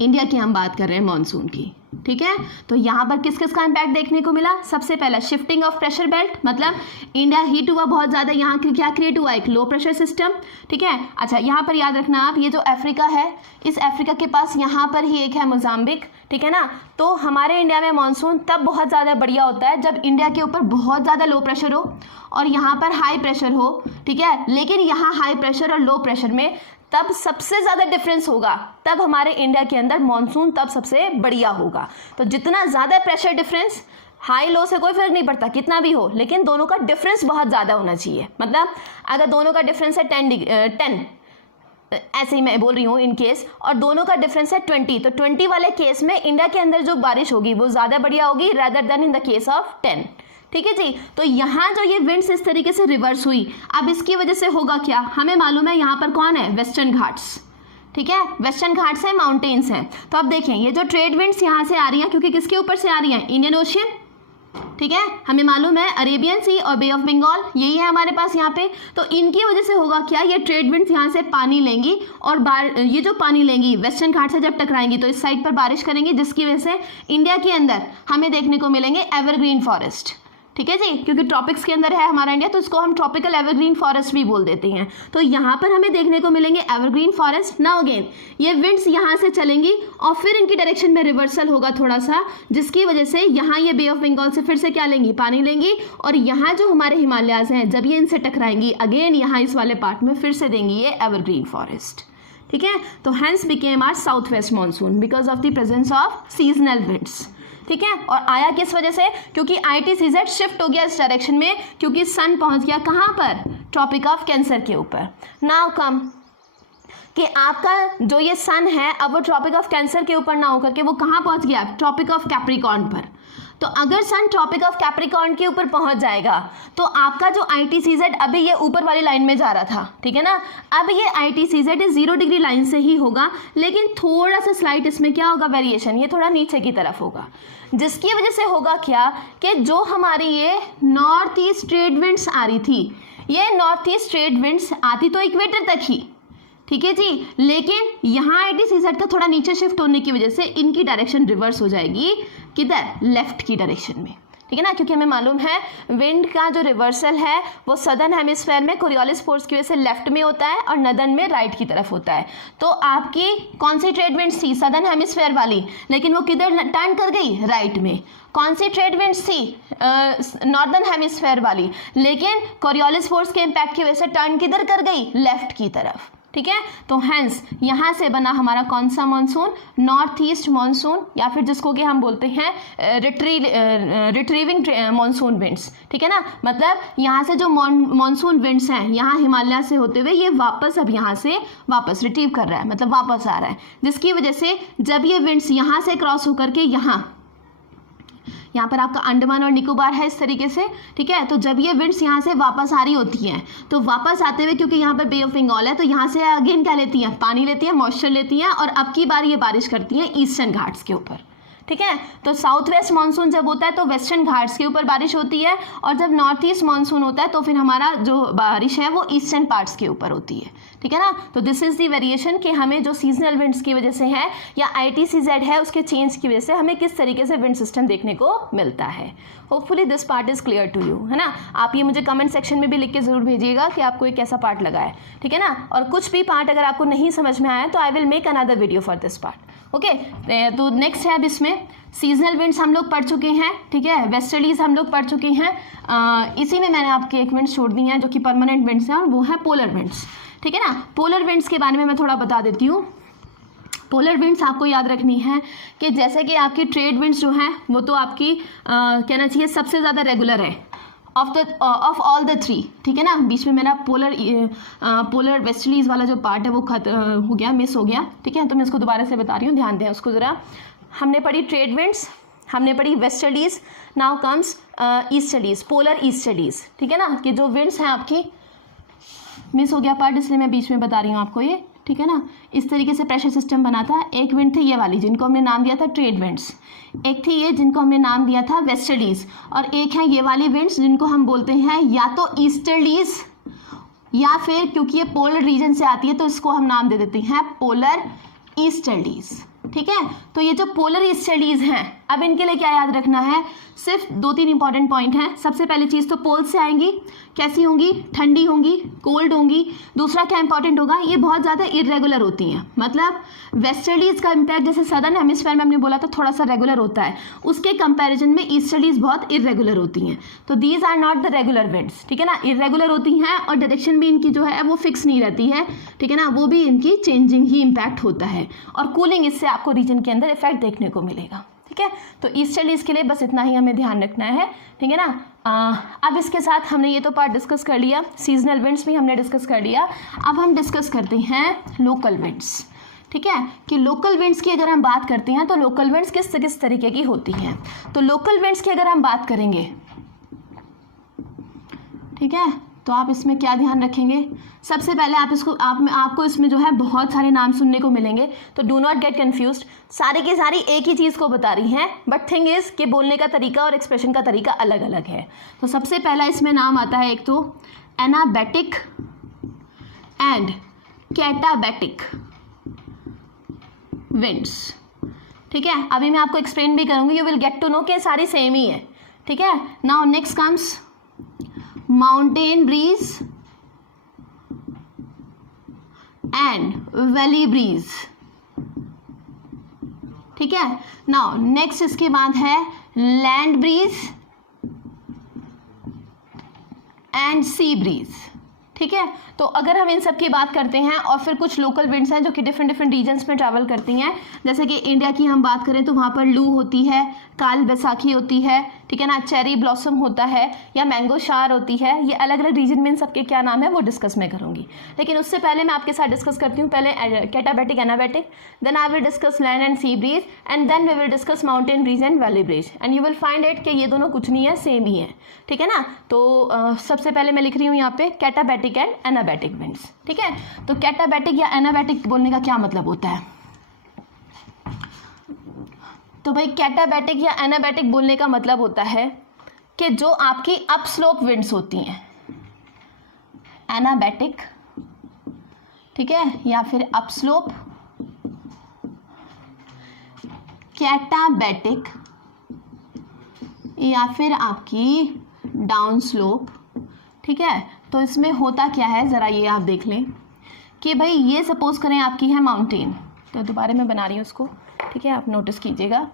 इंडिया की हम बात कर रहे हैं मॉनसून की, ठीक है। तो यहाँ पर किस किस का इम्पैक्ट देखने को मिला, सबसे पहला शिफ्टिंग ऑफ प्रेशर बेल्ट, मतलब इंडिया हीट हुआ बहुत ज़्यादा, यहाँ क्या क्रिएट हुआ एक लो प्रेशर सिस्टम, ठीक है। अच्छा यहाँ पर याद रखना आप, ये जो अफ्रीका है इस अफ्रीका के पास यहाँ पर ही एक है मोजाम्बिक, ठीक है ना। तो हमारे इंडिया में मानसून तब बहुत ज़्यादा बढ़िया होता है जब इंडिया के ऊपर बहुत ज़्यादा लो प्रेशर हो और यहाँ पर हाई प्रेशर हो, ठीक है। लेकिन यहाँ हाई प्रेशर और लो प्रेशर में तब सबसे ज़्यादा डिफरेंस होगा, तब हमारे इंडिया के अंदर मानसून तब सबसे बढ़िया होगा। तो जितना ज़्यादा प्रेशर डिफरेंस, हाई लो से कोई फर्क नहीं पड़ता कितना भी हो, लेकिन दोनों का डिफरेंस बहुत ज़्यादा होना चाहिए। मतलब अगर दोनों का डिफरेंस है 10 ऐसे ही मैं बोल रही हूँ इन केस, और दोनों का डिफरेंस है 20, तो 20 वाले केस में इंडिया के अंदर जो बारिश होगी वो ज़्यादा बढ़िया होगी rather then in the case of 10, ठीक है जी। तो यहाँ जो ये विंड्स इस तरीके से रिवर्स हुई, अब इसकी वजह से होगा क्या, हमें मालूम है यहाँ पर कौन है वेस्टर्न घाट्स, ठीक है। वेस्टर्न घाट्स है, माउंटेन्स हैं। तो अब देखें ये जो ट्रेड विंड्स यहाँ से आ रही हैं, क्योंकि किसके ऊपर से आ रही हैं, इंडियन ओशियन, ठीक है। हमें मालूम है अरेबियन सी और बे ऑफ बंगाल यही है हमारे पास यहाँ पे। तो इनकी वजह से होगा क्या, ये ट्रेड विंड्स यहाँ से पानी लेंगी और ये जो पानी लेंगी वेस्टर्न घाट से जब टकराएंगी तो इस साइड पर बारिश करेंगी, जिसकी वजह से इंडिया के अंदर हमें देखने को मिलेंगे एवरग्रीन फॉरेस्ट, ठीक है जी। क्योंकि ट्रॉपिक्स के अंदर है हमारा इंडिया, तो इसको हम ट्रॉपिकल एवरग्रीन फॉरेस्ट भी बोल देते हैं। तो यहाँ पर हमें देखने को मिलेंगे एवरग्रीन फॉरेस्ट। नाउ अगेन ये विंड्स यहाँ से चलेंगी और फिर इनकी डायरेक्शन में रिवर्सल होगा थोड़ा सा, जिसकी वजह से यहाँ ये बे ऑफ बंगाल से फिर से क्या लेंगी, पानी लेंगी, और यहाँ जो हमारे हिमालयाज हैं जब ये इनसे टकराएंगी अगेन यहाँ इस वाले पार्ट में फिर से देंगी ये एवरग्रीन फॉरेस्ट, ठीक है। तो hence became our south west monsoon because of the presence of seasonal winds, ठीक है। और आया किस वजह से, क्योंकि ITCZ शिफ्ट हो गया इस डायरेक्शन में, क्योंकि सन पहुंच गया कहाँ पर, ट्रॉपिक ऑफ कैंसर के ऊपर। नाउ कम कि आपका जो ये सन है अब वो ट्रॉपिक ऑफ कैंसर के ऊपर ना होकर के वो कहाँ पहुंच गया, ट्रॉपिक ऑफ कैप्रिकॉर्न पर। तो अगर सन ट्रॉपिक ऑफ कैप्रिकॉर्न के ऊपर पहुंच जाएगा तो आपका जो ITCZ अभी ये ऊपर वाली लाइन में जा रहा था, ठीक है ना, अब ये ITCZ 0 डिग्री लाइन से ही होगा, लेकिन थोड़ा सा स्लाइट इसमें क्या होगा, वेरिएशन, ये थोड़ा नीचे की तरफ होगा, जिसकी वजह से होगा क्या कि जो हमारी ये नॉर्थ ईस्ट ट्रेड विंड्स आ रही थी, ये नॉर्थ ईस्ट ट्रेड विंड्स आती तो इक्वेटर तक ही, ठीक है जी, लेकिन यहाँ ITCZ का थोड़ा नीचे शिफ्ट होने की वजह से इनकी डायरेक्शन रिवर्स हो जाएगी, किधर, लेफ्ट की डायरेक्शन में, ठीक है ना, क्योंकि हमें मालूम है विंड का जो रिवर्सल है वो सदर्न हेमिस्फेयर में कोरियोलिस फोर्स की वजह से लेफ्ट में होता है और नदर्न में राइट की तरफ होता है। तो आपकी कौन सी ट्रेड विंड्स थी, सदर्न हेमिस्फेयर वाली, लेकिन वो किधर टर्न कर गई, राइट में। कौन सी ट्रेड विंड्स थी, नॉर्दर्न हेमिस्फेयर वाली, लेकिन कोरियोलिस फोर्स के इम्पैक्ट की वजह से टर्न किधर कर गई, लेफ्ट की तरफ, ठीक है। तो हेंस यहाँ से बना हमारा कौन सा मानसून, नॉर्थ ईस्ट मानसून, या फिर जिसको कि हम बोलते हैं रिट्रीविंग मानसून विंड्स, ठीक है ना। मतलब यहाँ से जो मानसून विंड्स हैं यहाँ हिमालय से होते हुए ये वापस अब यहाँ से वापस रिट्रीव कर रहा है, मतलब वापस आ रहा है, जिसकी वजह से जब ये विंड्स यहाँ से क्रॉस होकर के यहाँ पर आपका अंडमान और निकोबार है इस तरीके से, ठीक है। तो जब ये विंड्स यहाँ से वापस आ रही होती हैं तो वापस आते हुए, क्योंकि यहाँ पर बे ऑफ बंगाल है, तो यहाँ से अगेन क्या लेती हैं, पानी लेती हैं, मॉइस्चर लेती हैं, और अब की बार ये बारिश करती हैं ईस्टर्न घाट्स के ऊपर, ठीक है। तो साउथ वेस्ट मानसून जब होता है तो वेस्टर्न घाट्स के ऊपर बारिश होती है, और जब नॉर्थ ईस्ट मानसून होता है तो फिर हमारा जो बारिश है वो ईस्टर्न पार्ट्स के ऊपर होती है, ठीक है ना। तो दिस इज दी वेरिएशन कि हमें जो सीजनल विंड्स की वजह से है या ITCZ है उसके चेंज की वजह से हमें किस तरीके से विंड सिस्टम देखने को मिलता है। Hopefully this part is clear to you, है ना। आप ये मुझे कमेंट सेक्शन में भी लिख के जरूर भेजिएगा कि आपको ये कैसा पार्ट लगा है, ठीक है ना। और कुछ भी पार्ट अगर आपको नहीं समझ में आया तो I will make another video for this part, okay. तो नेक्स्ट है अब इसमें सीजनल विंड्स हम लोग पढ़ चुके हैं, ठीक है, वेस्टर्लीज हम लोग पढ़ चुके हैं। इसी में मैंने आपके एक विंड्स छोड़ दी हैं जो कि परमानेंट विंड्स हैं, और वो है पोलर विंड्स, ठीक है ना। पोलर विंड्स के बारे में मैं थोड़ा बता देती हूँ। पोलर विंड्स आपको याद रखनी है कि जैसे कि आपकी ट्रेड विंड्स जो हैं वो तो आपकी कहना चाहिए सबसे ज़्यादा रेगुलर है ऑफ ऑल द थ्री, ठीक है ना। बीच में मेरा पोलर वेस्टर्लीज वाला जो पार्ट है वो हो गया, मिस हो गया, ठीक है। तो मैं इसको दोबारा से बता रही हूँ, ध्यान दें उसको ज़रा। हमने पढ़ी ट्रेड विंड्स, हमने पढ़ी westerlies, now comes easterlies, polar easterlies, ठीक है ना। कि जो विंड्स हैं आपकी, मिस हो गया पार्ट इसलिए मैं बीच में बता रही हूँ आपको ये, ठीक है ना। इस तरीके से प्रेशर सिस्टम बना था। एक विंड थी ये वाली जिनको हमने नाम दिया था ट्रेड विंड्स, एक थी ये जिनको हमने नाम दिया था वेस्टर्लीज, और एक है ये वाली विंड्स जिनको हम बोलते हैं या तो ईस्टर्लीज या फिर, क्योंकि ये पोलर रीजन से आती है तो इसको हम नाम दे देते हैं पोलर ईस्टर्लीज, ठीक है। तो ये जो पोलर ईस्टर्लीज हैं, अब इनके लिए क्या याद रखना है, सिर्फ 2-3 इंपॉर्टेंट पॉइंट हैं। सबसे पहली चीज़ तो पोल से आएंगी, कैसी होंगी, ठंडी होंगी, कोल्ड होंगी। दूसरा क्या इंपॉर्टेंट होगा, ये बहुत ज़्यादा इरेगुलर होती हैं, मतलब वेस्टर्लीज का इम्पैक्ट जैसे सदर्न हेमिस्फीयर में हमने बोला था थोड़ा सा रेगुलर होता है, उसके कंपैरिजन में ईस्टर्लीज बहुत इरेगुलर होती हैं। तो these are not the regular winds, ठीक है ना, इरेगुलर होती हैं और डायरेक्शन भी इनकी जो है वो फिक्स नहीं रहती है, ठीक है ना, वो भी इनकी चेंजिंग ही इम्पैक्ट होता है, और कूलिंग इससे आपको रीजन के अंदर इफेक्ट देखने को मिलेगा, ठीक है। तो ईस्टर्लीज के लिए बस इतना ही हमें ध्यान रखना है, ठीक है ना। अब इसके साथ हमने ये तो पार्ट डिस्कस कर लिया, सीजनल विंड्स भी हमने डिस्कस कर लिया। अब हम डिस्कस करते हैं लोकल विंड्स, ठीक है, कि लोकल विंड्स की अगर हम बात करते हैं तो लोकल विंड्स किस किस तरीके की होती हैं। तो लोकल विंड्स की अगर हम बात करेंगे, ठीक है, तो आप इसमें क्या ध्यान रखेंगे, सबसे पहले आपको इसमें जो है बहुत सारे नाम सुनने को मिलेंगे, तो डू नॉट गेट कन्फ्यूज्ड। सारी की सारी एक ही चीज़ को बता रही हैं, बट थिंग इज कि बोलने का तरीका और एक्सप्रेशन का तरीका अलग अलग है। तो सबसे पहला इसमें नाम आता है एक तो एनाबैटिक एंड कैटाबैटिक विंड्स, ठीक है। अभी मैं आपको एक्सप्लेन भी करूँगी, you will get to know कि सारी सेम ही है, ठीक है। Now next comes mountain breeze and valley breeze, ठीक है। नाउ नेक्स्ट इसके बाद है land breeze and sea breeze, ठीक है। तो अगर हम इन सब की बात करते हैं और फिर कुछ लोकल विंड्स हैं जो कि डिफरेंट डिफरेंट रीजन्स में ट्रैवल करती हैं, जैसे कि इंडिया की हम बात करें तो वहाँ पर लू होती है, काल बैसाखी होती है, ठीक है ना, चेरी ब्लॉसम होता है या मैंगो शार होती है। ये अलग अलग रीजन में इन सबके क्या नाम है वो डिस्कस मैं करूँगी। लेकिन उससे पहले मैं आपके साथ डिस्कस करती हूँ पहले katabatic, anabatic, then I will discuss land and sea breeze and then we will discuss mountain breeze and valley breeze and you will find it कि ये दोनों कुछ नहीं है, सेम ही है, ठीक है ना। तो सबसे पहले मैं लिख रही हूँ यहाँ पे कैटाबैटिक एंड एनाबैटिक विंड्स, ठीक है। तो कैटाबैटिक या एनाबैटिक बोलने का क्या मतलब होता है? तो भाई कैटाबैटिक या एनाबैटिक बोलने का मतलब होता है कि जो आपकी अप स्लोप विंड्स होती हैं, एनाबैटिक, ठीक है, या फिर अप स्लोप, कैटाबैटिक या फिर आपकी डाउन स्लोप, ठीक है। तो इसमें होता क्या है ज़रा ये आप देख लें कि भाई ये सपोज करें आपकी है माउंटेन, तो दोबारा मैं बना रही हूँ उसको, ठीक है, आप नोटिस कीजिएगा।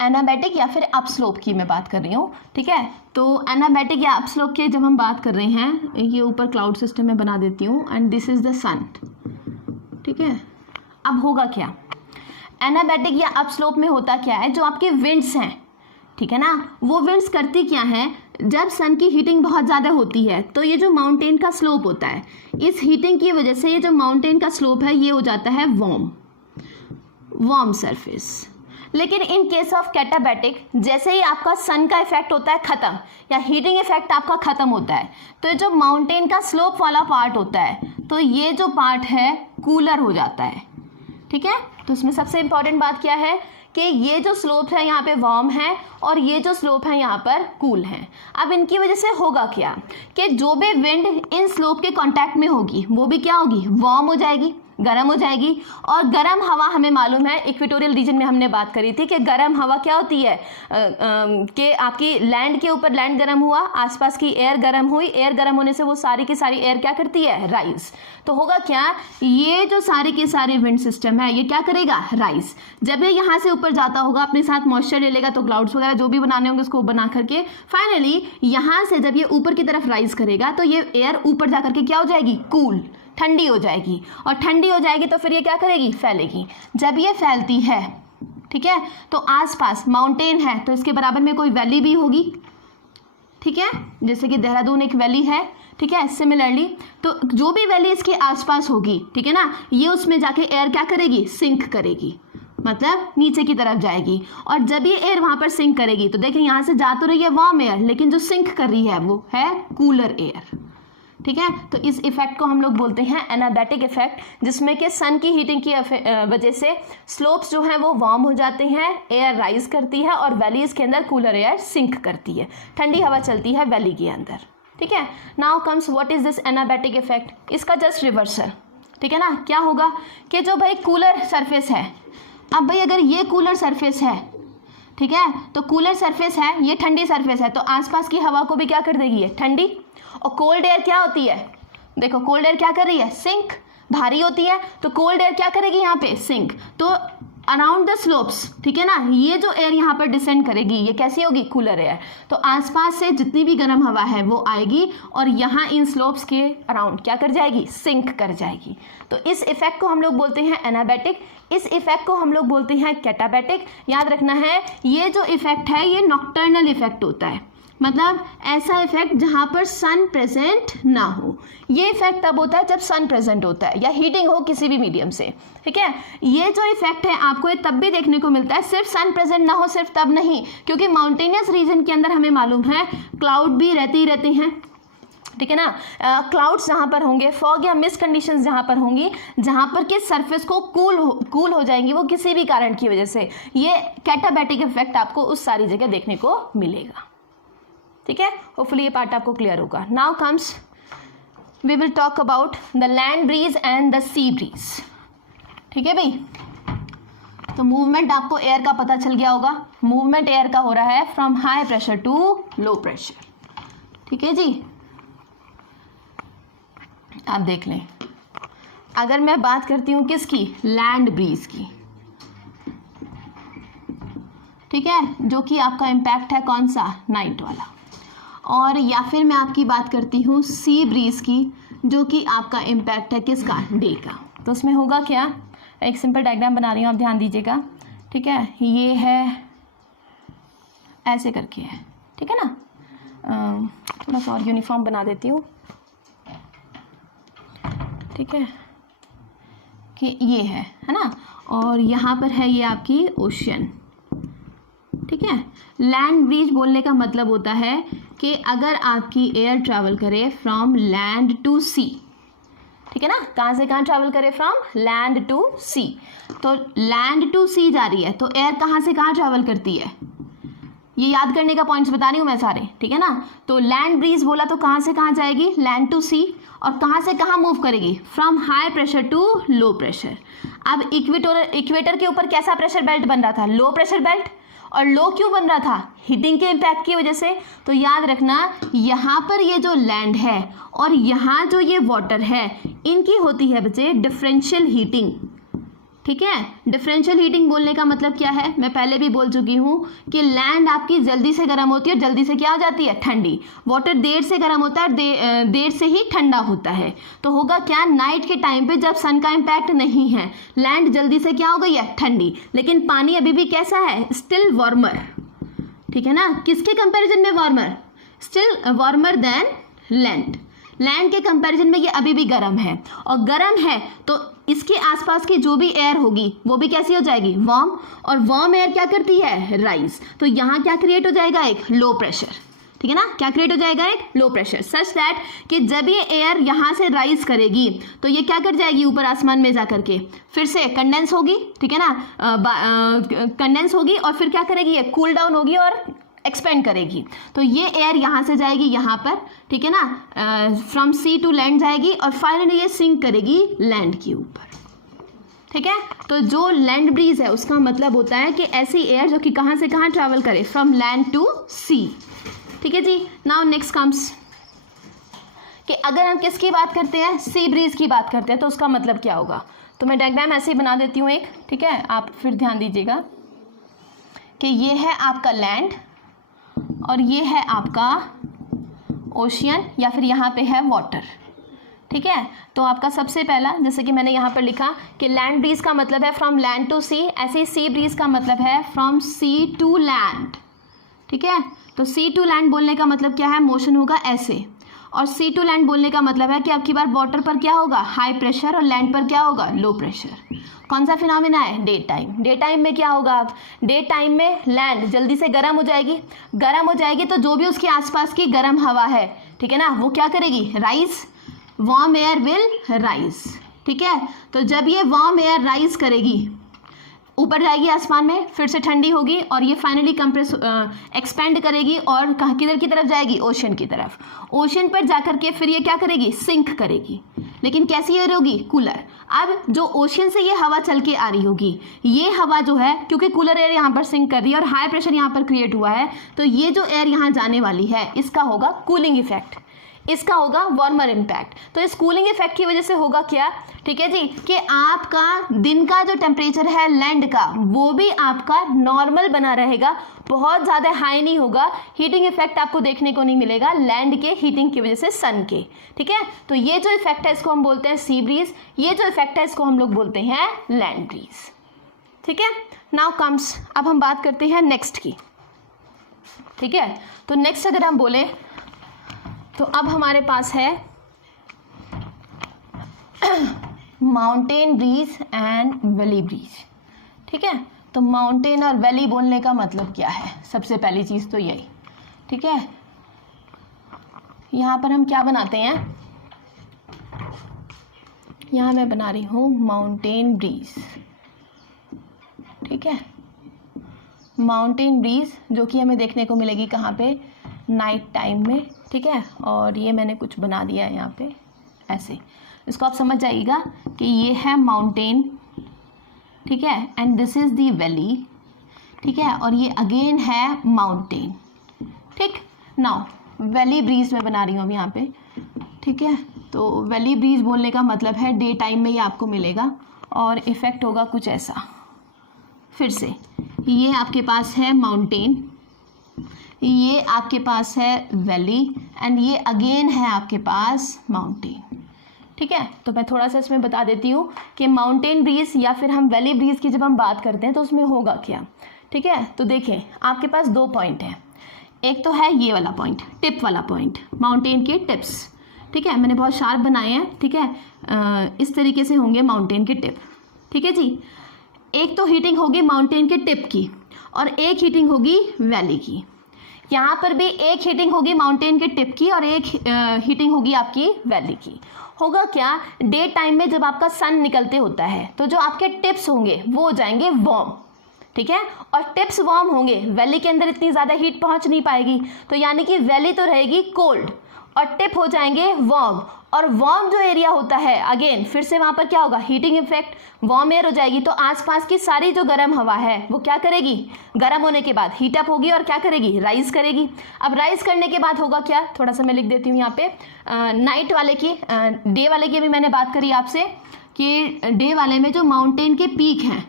एनाबैटिक या फिर अप स्लोप की मैं बात कर रही हूँ, ठीक है। तो एनाबैटिक या अप स्लोप की जब हम बात कर रहे हैं, ये ऊपर क्लाउड सिस्टम में बना देती हूँ एंड दिस इज द सन, ठीक है। अब होगा क्या, एनाबैटिक या अप स्लोप में होता क्या है, जो आपके विंड्स हैं, ठीक है ना, वो विंड्स करती क्या हैं, जब सन की हीटिंग बहुत ज़्यादा होती है तो ये जो माउंटेन का स्लोप होता है, इस हीटिंग की वजह से ये जो माउंटेन का स्लोप है ये हो जाता है वार्म सरफेस। लेकिन इन केस ऑफ कैटाबैटिक, जैसे ही आपका सन का इफेक्ट होता है ख़त्म या हीटिंग इफेक्ट आपका ख़त्म होता है, तो ये जो माउंटेन का स्लोप वाला पार्ट होता है, तो ये जो पार्ट है कूलर हो जाता है, ठीक है। तो इसमें सबसे इंपॉर्टेंट बात क्या है कि ये जो स्लोप है यहाँ पे वार्म है और ये जो स्लोप है यहाँ पर कूल है। अब इनकी वजह से होगा क्या कि जो भी विंड इन स्लोप के कांटेक्ट में होगी वो भी क्या होगी, वार्म हो जाएगी, गर्म हो जाएगी। और गर्म हवा हमें मालूम है, इक्वेटोरियल रीजन में हमने बात करी थी कि गर्म हवा क्या होती है, कि आपकी लैंड के ऊपर लैंड गर्म हुआ, आसपास की एयर गर्म हुई, एयर गर्म होने से वो सारी की सारी एयर क्या करती है, राइज। तो होगा क्या, ये जो सारे के सारे विंड सिस्टम है ये क्या करेगा, राइज। जब ये यहाँ से ऊपर जाता होगा अपने साथ मॉइस्चर ले लेगा, तो क्लाउड्स वगैरह जो भी बनाने होंगे उसको बना करके फाइनली यहाँ से जब ये ऊपर की तरफ राइज करेगा तो ये एयर ऊपर जा करके क्या हो जाएगी, कूल, ठंडी हो जाएगी। और ठंडी हो जाएगी तो फिर ये क्या करेगी, फैलेगी। जब ये फैलती है, ठीक है, तो आसपास माउंटेन है तो इसके बराबर में कोई वैली भी होगी, ठीक है, जैसे कि देहरादून एक वैली है, ठीक है। सिमिलरली तो जो भी वैली इसके आसपास होगी, ठीक है ना, ये उसमें जाके एयर क्या करेगी, सिंक करेगी, मतलब नीचे की तरफ जाएगी। और जब ये एयर वहाँ पर सिंक करेगी तो देखिए यहाँ से जा तो रही है वार्म एयर, लेकिन जो सिंक कर रही है वो है कूलर एयर, ठीक है। तो इस इफेक्ट को हम लोग बोलते हैं एनाबैटिक इफेक्ट, जिसमें कि सन की हीटिंग की वजह से स्लोप्स जो हैं वो वार्म हो जाते हैं, एयर राइज करती है और वैलीज के अंदर कूलर एयर सिंक करती है, ठंडी हवा चलती है वैली के अंदर, ठीक है। Now comes what is this anabatic effect, इसका जस्ट रिवर्सल, ठीक है ना। क्या होगा कि जो भाई कूलर सरफेस है, अब भाई अगर ये कूलर सरफेस है, ठीक है, तो कूलर सरफेस है, ये ठंडी सरफेस है, तो आसपास की हवा को भी क्या कर देगी, ये ठंडी। और कोल्ड एयर क्या होती है, देखो कोल्ड एयर क्या कर रही है, सिंक, भारी होती है, तो कोल्ड एयर क्या करेगी यहाँ पे, सिंक। तो अराउंड द स्लोप्स, ठीक है ना, ये जो एयर यहाँ पर डिसेंड करेगी ये कैसी होगी, कूलर एयर। तो आसपास से जितनी भी गर्म हवा है वो आएगी और यहाँ इन स्लोप्स के अराउंड क्या कर जाएगी, सिंक कर जाएगी। तो इस इफेक्ट को हम लोग बोलते हैं एनाबैटिक, इस इफेक्ट को हम लोग बोलते हैं कैटाबैटिक। याद रखना है ये जो इफेक्ट है ये नॉक्टर्नल इफेक्ट होता है, मतलब ऐसा इफेक्ट जहाँ पर सन प्रेजेंट ना हो। ये इफेक्ट तब होता है जब सन प्रेजेंट होता है या हीटिंग हो किसी भी मीडियम से, ठीक है। ये जो इफेक्ट है आपको ये तब भी देखने को मिलता है, सिर्फ सन प्रेजेंट ना हो सिर्फ तब नहीं, क्योंकि माउंटेनियस रीजन के अंदर हमें मालूम है क्लाउड भी रहते ही रहते हैं, ठीक है ना। क्लाउड्स जहाँ पर होंगे, फॉग या मिस्ट कंडीशंस जहाँ पर होंगी, जहाँ पर कि सरफेस को कूल हो जाएंगी वो किसी भी कारण की वजह से, ये कैटाबैटिक इफेक्ट आपको उस सारी जगह देखने को मिलेगा, ठीक है। होपफुली ये पार्ट आपको क्लियर होगा। Now comes we will talk about the land breeze and the sea breeze, ठीक है भाई। तो मूवमेंट आपको एयर का पता चल गया होगा, मूवमेंट एयर का हो रहा है from high pressure to low pressure, ठीक है जी। आप देख लें अगर मैं बात करती हूँ किसकी, लैंड ब्रीज की, ठीक है, जो कि आपका इम्पैक्ट है कौन सा, नाइट वाला। और या फिर मैं आपकी बात करती हूँ सी ब्रीज की, जो कि आपका इम्पैक्ट है किसका, डे का। तो उसमें होगा क्या, एक सिंपल डायग्राम बना रही हूँ, आप ध्यान दीजिएगा, ठीक है। ये है ऐसे करके है, ठीक है ना, थोड़ा सा और यूनिफॉर्म बना देती हूँ, ठीक है, कि ये है ना, और यहाँ पर है ये आपकी ओशियन, ठीक है। लैंड ब्रीज बोलने का मतलब होता है कि अगर आपकी एयर ट्रैवल करे फ्रॉम लैंड टू सी, ठीक है ना, कहाँ से कहाँ ट्रैवल करे, फ्रॉम लैंड टू सी। तो लैंड टू सी जा रही है तो एयर कहाँ से कहाँ ट्रैवल करती है, ये याद करने का पॉइंट्स बता रही हूँ मैं सारे, ठीक है ना। तो लैंड ब्रीज बोला तो कहाँ से कहाँ जाएगी, लैंड टू सी, और कहाँ से कहाँ मूव करेगी, from high pressure to low pressure. अब इक्वेटर के ऊपर कैसा प्रेशर बेल्ट बन रहा था, लो प्रेशर बेल्ट, और लो क्यों बन रहा था, हीटिंग के इम्पैक्ट की वजह से। तो याद रखना यहाँ पर ये जो लैंड है और यहाँ जो ये वाटर है, इनकी होती है बच्चे डिफरेंशियल हीटिंग, ठीक है। डिफरेंशियल हीटिंग बोलने का मतलब क्या है, मैं पहले भी बोल चुकी हूँ कि लैंड आपकी जल्दी से गर्म होती है और जल्दी से क्या हो जाती है, ठंडी। वाटर देर से गर्म होता है और देर से ही ठंडा होता है। तो होगा क्या, नाइट के टाइम पे जब सन का इम्पैक्ट नहीं है, लैंड जल्दी से क्या हो गई है, ठंडी, लेकिन पानी अभी भी कैसा है, स्टिल वार्मर, ठीक है ना। किसके कंपेरिजन में warmer, still warmer than land. Land के कंपैरिजन में ये अभी भी गर्म है, और गर्म है तो इसके आसपास की जो भी एयर होगी वो भी कैसी हो जाएगी, वार्म, और वार्म एयर क्या करती है, राइज। तो यहाँ क्या क्रिएट हो जाएगा, एक लो प्रेशर, ठीक है ना, क्या क्रिएट हो जाएगा, एक लो प्रेशर, सच दैट कि जब ये एयर यहाँ से राइज करेगी तो ये क्या कर जाएगी, ऊपर आसमान में जा करके फिर से कंडेंस होगी, ठीक है ना, कंडेंस होगी, और फिर क्या करेगी, ये कूल डाउन होगी और एक्सपेंड करेगी। तो ये एयर यहाँ से जाएगी यहाँ पर, ठीक है ना, फ्रॉम सी टू लैंड जाएगी, और फाइनली ये सिंक करेगी लैंड के ऊपर, ठीक है। तो जो लैंड ब्रीज है उसका मतलब होता है कि ऐसी एयर जो कि कहाँ से कहाँ ट्रैवल करे, फ्रॉम लैंड टू सी, ठीक है जी। नाउ नेक्स्ट कम्स कि अगर हम किसकी बात करते हैं, सी ब्रीज की बात करते हैं, तो उसका मतलब क्या होगा। तो मैं डायग्राम ऐसे ही बना देती हूँ एक, ठीक है, आप फिर ध्यान दीजिएगा कि ये है आपका लैंड और ये है आपका ओशियन, या फिर यहाँ पे है वाटर, ठीक है। तो आपका सबसे पहला, जैसे कि मैंने यहाँ पर लिखा कि लैंड ब्रीज का मतलब है फ्रॉम लैंड टू सी, ऐसे ही सी ब्रीज का मतलब है फ्रॉम सी टू लैंड, ठीक है। तो सी टू लैंड बोलने का मतलब क्या है, मोशन होगा ऐसे, और सी टू लैंड बोलने का मतलब है कि अब की बार वाटर पर क्या होगा, हाई प्रेशर, और लैंड पर क्या होगा, लो प्रेशर। कौन सा फिनोमेना है, डे टाइम। डे टाइम में क्या होगा, अब डे टाइम में लैंड जल्दी से गर्म हो जाएगी, गर्म हो जाएगी तो जो भी उसके आसपास की गर्म हवा है, ठीक है ना, वो क्या करेगी, rise, warm air will rise, ठीक है। तो जब ये वार्म एयर राइज करेगी, ऊपर जाएगी आसमान में, फिर से ठंडी होगी, और ये फाइनली कंप्रेस एक्सपेंड करेगी, और कहाँ किधर की तरफ जाएगी, ओशन की तरफ। ओशन पर जाकर के फिर ये क्या करेगी, सिंक करेगी, लेकिन कैसी एयर होगी, कूलर। अब जो ओशन से ये हवा चल के आ रही होगी, ये हवा जो है, क्योंकि कूलर एयर यहाँ पर सिंक कर रही है और हाई प्रेशर यहाँ पर क्रिएट हुआ है, तो ये जो एयर यहाँ जाने वाली है इसका होगा कूलिंग इफेक्ट, इसका होगा वार्मर इम्पैक्ट। तो इस कूलिंग इफेक्ट की वजह से होगा क्या, ठीक है जी, कि आपका दिन का जो टेम्परेचर है लैंड का, वो भी आपका नॉर्मल बना रहेगा, बहुत ज़्यादा हाई नहीं होगा। हीटिंग इफेक्ट आपको देखने को नहीं मिलेगा लैंड के हीटिंग की वजह से, सन के, ठीक है। तो ये जो इफेक्ट है इसको हम बोलते हैं सी ब्रीज, ये जो इफेक्ट है इसको हम लोग बोलते हैं लैंड ब्रीज, ठीक है। नाउ कम्स, अब हम बात करते हैं नेक्स्ट की, ठीक है। तो नेक्स्ट अगर हम बोले तो अब हमारे पास है mountain breeze and valley breeze, ठीक है। तो माउंटेन और वैली बोलने का मतलब क्या है, सबसे पहली चीज़ तो यही, ठीक है। यहाँ पर हम क्या बनाते हैं, यहाँ मैं बना रही हूँ माउंटेन ब्रीज, ठीक है। माउंटेन ब्रीज जो कि हमें देखने को मिलेगी कहाँ पे, नाइट टाइम में, ठीक है। और ये मैंने कुछ बना दिया है यहाँ पे ऐसे, इसको आप समझ जाइएगा कि ये है माउंटेन, ठीक है, and this is the valley, ठीक है, और ये अगेन है माउंटेन, ठीक। नाउ वैली ब्रीज मैं बना रही हूँ अब यहाँ पे, ठीक है। तो वैली ब्रीज बोलने का मतलब है डे टाइम में ये आपको मिलेगा और इफ़ेक्ट होगा कुछ ऐसा। फिर से ये आपके पास है माउंटेन, ये आपके पास है वैली एंड ये अगेन है आपके पास माउंटेन। ठीक है, तो मैं थोड़ा सा इसमें बता देती हूँ कि माउंटेन ब्रीज या फिर हम वैली ब्रीज की जब हम बात करते हैं तो उसमें होगा क्या। ठीक है, तो देखें आपके पास दो पॉइंट हैं, एक तो है ये वाला पॉइंट, टिप वाला पॉइंट, माउंटेन के टिप्स। ठीक है, मैंने बहुत शार्प बनाए हैं। ठीक है, इस तरीके से होंगे माउंटेन के टिप। ठीक है जी, एक तो हीटिंग होगी माउंटेन के टिप की और एक हीटिंग होगी वैली की। यहाँ पर भी एक हीटिंग होगी माउंटेन के टिप की और एक हीटिंग होगी आपकी वैली की। होगा क्या, डे टाइम में जब आपका सन निकलते होता है तो जो आपके टिप्स होंगे वो हो जाएंगे वार्म। ठीक है, और टिप्स वार्म होंगे, वैली के अंदर इतनी ज़्यादा हीट पहुंच नहीं पाएगी, तो यानी कि वैली तो रहेगी कोल्ड और टिप हो जाएंगे वार्म। और वार्म जो एरिया होता है अगेन फिर से वहाँ पर क्या होगा, हीटिंग इफेक्ट, वार्म एयर हो जाएगी, तो आसपास की सारी जो गर्म हवा है वो क्या करेगी, गर्म होने के बाद हीट अप होगी और क्या करेगी, राइज करेगी। अब राइज करने के बाद होगा क्या, थोड़ा सा मैं लिख देती हूँ यहाँ पे, नाइट वाले की, डे वाले की भी मैंने बात करी आपसे कि डे वाले में जो माउंटेन के पीक हैं,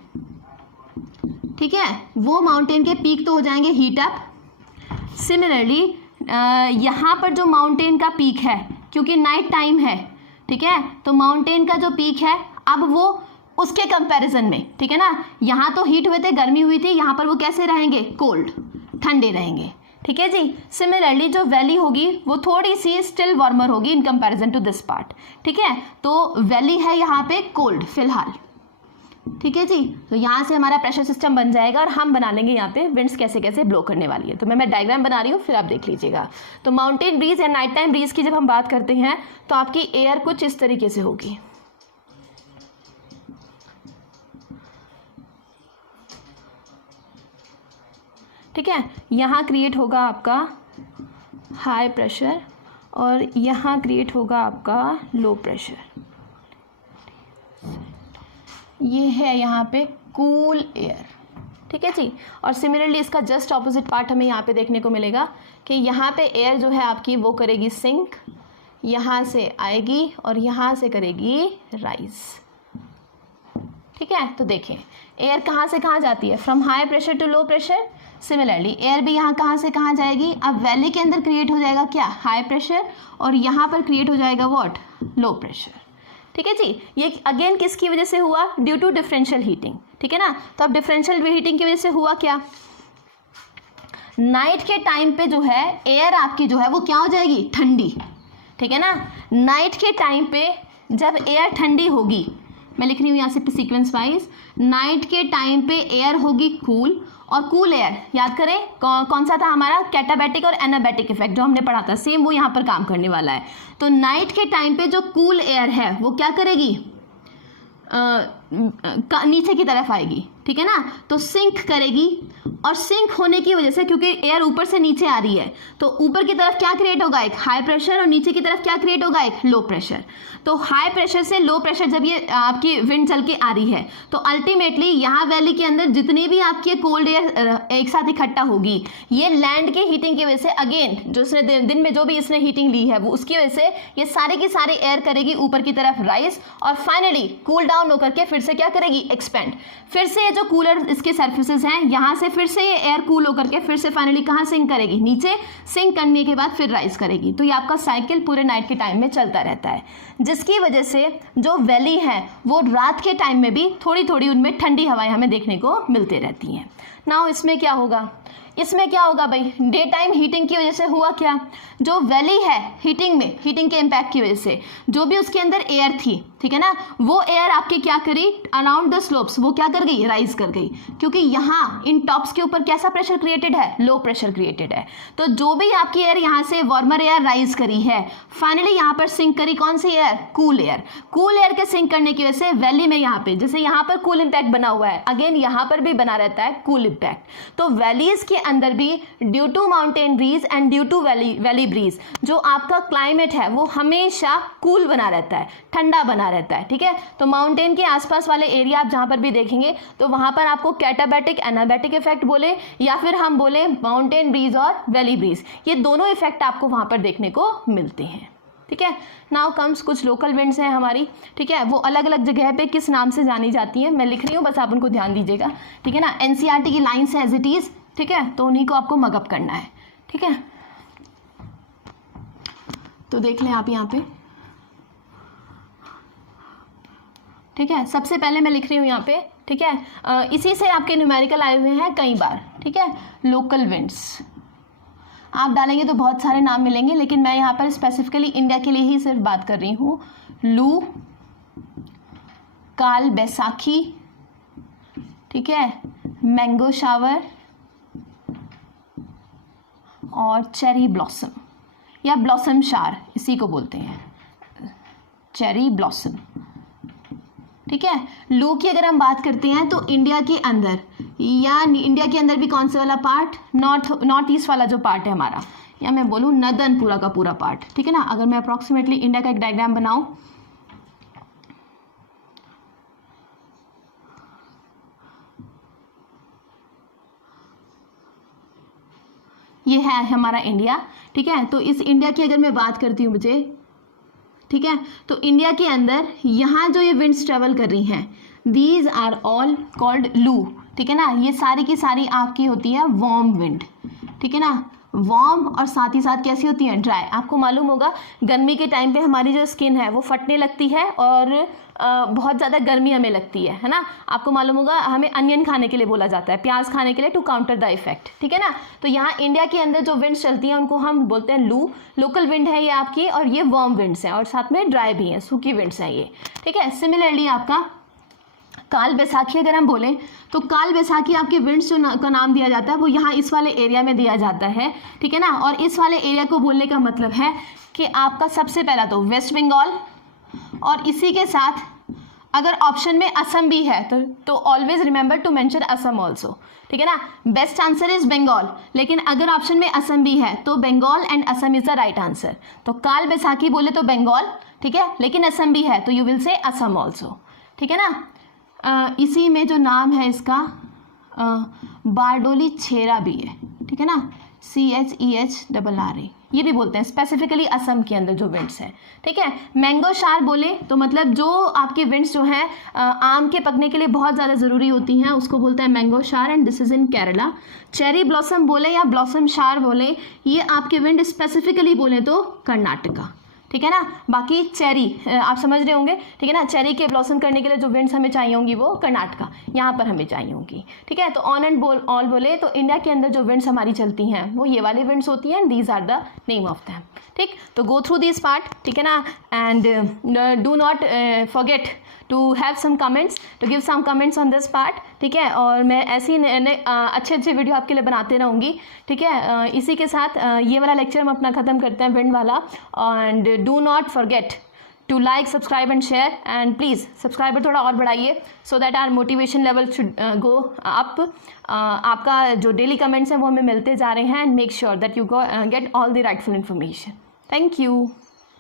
ठीक है, वो माउंटेन के पीक तो हो जाएंगे हीट अप। सिमिलरली यहाँ पर जो माउंटेन का पीक है, क्योंकि नाइट टाइम है, ठीक है, तो माउंटेन का जो पीक है अब वो उसके कंपैरिजन में, ठीक है ना, यहाँ तो हीट हुए थे, गर्मी हुई थी, यहाँ पर वो कैसे रहेंगे, कोल्ड, ठंडे रहेंगे। ठीक है जी, सिमिलरली जो वैली होगी वो थोड़ी सी स्टिल वार्मर होगी in comparison to this part. ठीक है, तो वैली है यहाँ पे कोल्ड फिलहाल। ठीक है जी, तो यहाँ से हमारा प्रेशर सिस्टम बन जाएगा और हम बना लेंगे यहाँ पे विंड्स कैसे कैसे ब्लो करने वाली है। तो मैं डायग्राम बना रही हूँ, फिर आप देख लीजिएगा। तो माउंटेन ब्रीज या नाइट टाइम ब्रीज की जब हम बात करते हैं तो आपकी एयर कुछ इस तरीके से होगी। ठीक है, यहाँ क्रिएट होगा आपका हाई प्रेशर और यहाँ क्रिएट होगा आपका लो प्रेशर। ये है यहाँ पे कूल एयर। ठीक है जी, और सिमिलरली इसका जस्ट ऑपोजिट पार्ट हमें यहाँ पे देखने को मिलेगा कि यहाँ पे एयर जो है आपकी वो करेगी सिंक, यहाँ से आएगी और यहाँ से करेगी राइज। ठीक है, तो देखें एयर कहाँ से कहाँ जाती है, from high pressure to low pressure. Similarly air भी यहाँ कहाँ से कहाँ जाएगी, अब वैली के अंदर क्रिएट हो जाएगा क्या, हाई प्रेशर, और यहाँ पर क्रिएट हो जाएगा व्हाट, लो प्रेशर। ठीक है जी, ये अगेन किसकी वजह से हुआ, ड्यू टू डिफरेंशियल हीटिंग। ठीक है ना, तो अब डिफरेंशियल हीटिंग की वजह से हुआ क्या, नाइट के टाइम पे जो है एयर आपकी जो है वो क्या हो जाएगी, ठंडी। ठीक है ना, नाइट के टाइम पे जब एयर ठंडी होगी, मैं लिख रही हूँ यहाँ से सीक्वेंस वाइज, नाइट के टाइम पे एयर होगी कूल, और कूल एयर याद करें कौन सा था हमारा, कैटाबैटिक और एनाबैटिक इफेक्ट जो हमने पढ़ा था, सेम वो यहाँ पर काम करने वाला है। तो नाइट के टाइम पे जो कूल एयर है वो क्या करेगी, नीचे की तरफ आएगी। ठीक है ना, तो सिंक करेगी, और सिंक होने की वजह से क्योंकि एयर ऊपर से नीचे आ रही है तो ऊपर की तरफ क्या क्रिएट होगा, एक हाई प्रेशर, और नीचे की तरफ क्या क्रिएट होगा, एक लो प्रेशर। तो हाई प्रेशर से लो प्रेशर जब ये आपकी विंड चल के आ रही है तो अल्टीमेटली यहाँ वैली के अंदर जितनी भी आपकी कोल्ड एयर एक साथ इकट्ठा होगी, ये लैंड के हीटिंग की वजह से, अगेन जो इसने दिन में जो भी इसने हीटिंग ली है वो उसकी वजह से ये सारे की सारी एयर करेगी ऊपर की तरफ राइज, और फाइनली कूल डाउन होकर के फिर से क्या करेगी, एक्सपेंड। फिर से ये जो कूलर इसके सर्फेसेस हैं यहाँ से फिर से ये एयर कूल होकर के फिर से फाइनली कहाँ सिंक करेगी, नीचे। सिंक करने के बाद फिर राइज करेगी। तो ये आपका साइकिल पूरे नाइट के टाइम में चलता रहता है, जिसकी वजह से जो वैली है वो रात के टाइम में भी थोड़ी थोड़ी उनमें ठंडी हवाएं हमें देखने को मिलते रहती हैं। नाउ इसमें क्या होगा, इसमें क्या होगा भाई, डे टाइम हीटिंग की वजह से हुआ क्या, जो वैली है हीटिंग में, हीटिंग के इम्पैक्ट की वजह से जो भी उसके अंदर एयर थी, ठीक है ना, वो एयर आपके क्या करी, अराउंड द स्लोप्स वो क्या कर गई, राइज कर गई, क्योंकि यहाँ इन टॉप्स के ऊपर कैसा प्रेशर क्रिएटेड है, लो प्रेशर क्रिएटेड है। तो जो भी आपकी एयर यहाँ से वार्मर एयर राइज करी है, फाइनली यहाँ पर सिंक करी कौन सी air, cool air. Cool air के सिंक करने की वजह से वैली में यहाँ पे जैसे यहाँ पर कूल इम्पैक्ट बना हुआ है, अगेन यहाँ पर भी बना रहता है कूल इम्पैक्ट। तो वैलीज के अंदर भी due to mountain breeze and due to valley breeze जो आपका क्लाइमेट है वो हमेशा कूल बना रहता है, ठंडा बना रहता है। ठीक है, तो माउंटेन के आसपास वाले एरिया आप जहां पर भी देखेंगे तो वहां पर आपको कैटाबैटिक एनाबैटिक इफेक्ट बोले या फिर हम बोले माउंटेन ब्रीज और वैली ब्रीज, ये दोनों इफेक्ट आपको वहां पर देखने को मिलते हैं। ठीक है। नाउ कम्स कुछ लोकल विंड्स हैं हमारी, ठीक है, वो अलग अलग जगह पे किस नाम से जानी जाती है मैं लिख रही हूँ, बस आप उनको ध्यान दीजिएगा, ठीक है ना। एनसीईआरटी की लाइन से एज इट इज़, ठीक है, तो उन्हीं को आपको मगअप करना है, ठीक है। तो देख लें आप यहाँ पे, ठीक है। सबसे पहले मैं लिख रही हूँ यहाँ पे, ठीक है, इसी से आपके न्यूमेरिकल आए हुए हैं कई बार, ठीक है। लोकल विंड्स आप डालेंगे तो बहुत सारे नाम मिलेंगे, लेकिन मैं यहाँ पर स्पेसिफिकली इंडिया के लिए ही सिर्फ बात कर रही हूँ। लू, काल बैसाखी, ठीक है, मैंगो शावर और चेरी ब्लॉसम या ब्लॉसम शार, इसी को बोलते हैं चेरी ब्लॉसम, ठीक है। लू की अगर हम बात करते हैं तो इंडिया के अंदर, या इंडिया के अंदर भी कौन से वाला पार्ट, नॉर्थ ईस्ट वाला जो पार्ट है हमारा, या मैं बोलूँ नदन पूरा का पूरा पार्ट, ठीक है ना। अगर मैं अप्रॉक्सीमेटली इंडिया का एक डायग्राम बनाऊं, ये है हमारा इंडिया, ठीक है। तो इस इंडिया की अगर मैं बात करती हूँ मुझे, ठीक है, तो इंडिया के अंदर यहाँ जो ये विंड्स ट्रेवल कर रही हैं, दीज आर ऑल कॉल्ड लू, ठीक है ना। ये सारी की सारी आपकी होती है वार्म विंड, ठीक है ना, वार्म, और साथ ही साथ कैसी होती है, ड्राई। आपको मालूम होगा गर्मी के टाइम पे हमारी जो स्किन है वो फटने लगती है और बहुत ज़्यादा गर्मी हमें लगती है ना। आपको मालूम होगा हमें अनियन खाने के लिए बोला जाता है, प्याज खाने के लिए, टू काउंटर द इफेक्ट, ठीक है ना। तो यहाँ इंडिया के अंदर जो विंड्स चलती हैं उनको हम बोलते हैं लू, लोकल विंड है ये आपकी, और ये वार्म विंड्स हैं और साथ में ड्राई भी हैं, सूखी विंड्स हैं ये, ठीक है। सिमिलरली आपका काल बैसाखी अगर हम बोलें तो काल बैसाखी आपके विंड्स जो का नाम दिया जाता है वो यहाँ इस वाले एरिया में दिया जाता है, ठीक है ना। और इस वाले एरिया को बोलने का मतलब है कि आपका सबसे पहला तो वेस्ट बंगाल, और इसी के साथ अगर ऑप्शन में असम भी है तो always remember to mention Assam also, ठीक है ना। बेस्ट आंसर इज बंगाल, लेकिन अगर ऑप्शन में असम भी है तो Bengal and Assam is the right answer. तो काल बैसाखी बोले तो बंगाल, ठीक है, लेकिन असम भी है तो you will say Assam also, ठीक है ना। इसी में जो नाम है इसका बारडोली छेरा भी है, ठीक है ना, CHEHRRA, ये भी बोलते हैं स्पेसिफिकली असम के अंदर जो विंड्स हैं, ठीक है। मैंगो शार बोले तो मतलब जो आपके विंड्स जो हैं आम के पकने के लिए बहुत ज़्यादा ज़रूरी होती हैं, उसको बोलते हैं मैंगो शार, and this is in Kerala. Cherry blossom बोले या ब्लॉसम शार बोले, ये आपके विंड स्पेसिफिकली बोले तो कर्नाटका, ठीक है ना। बाकी चेरी आप समझ रहे होंगे, ठीक है ना, चेरी के ब्लॉसम करने के लिए जो विंड्स हमें चाहिए होंगी वो कर्नाटका, यहाँ पर हमें चाहिए होंगी, ठीक है। तो ऑन एंड ऑल बोले तो इंडिया के अंदर जो विंड्स हमारी चलती हैं वो ये वाली विंड्स होती हैं, these are the name of them, ठीक। तो गो थ्रू दिस पार्ट, ठीक है ना, and do not forget to have some comments, to give some comments on this part, ठीक है। और मैं ऐसी अच्छे अच्छे वीडियो आपके लिए बनाते रहूँगी, ठीक है। इसी के साथ ये वाला लेक्चर हम अपना ख़त्म करते हैं विंड वाला, and do not forget to like, subscribe and share, and please subscriber थोड़ा और बढ़ाइए so that our motivation level should go up. आपका जो डेली कमेंट्स हैं वो हमें मिलते जा रहे हैं, and make sure that you get all the rightful information. Thank you.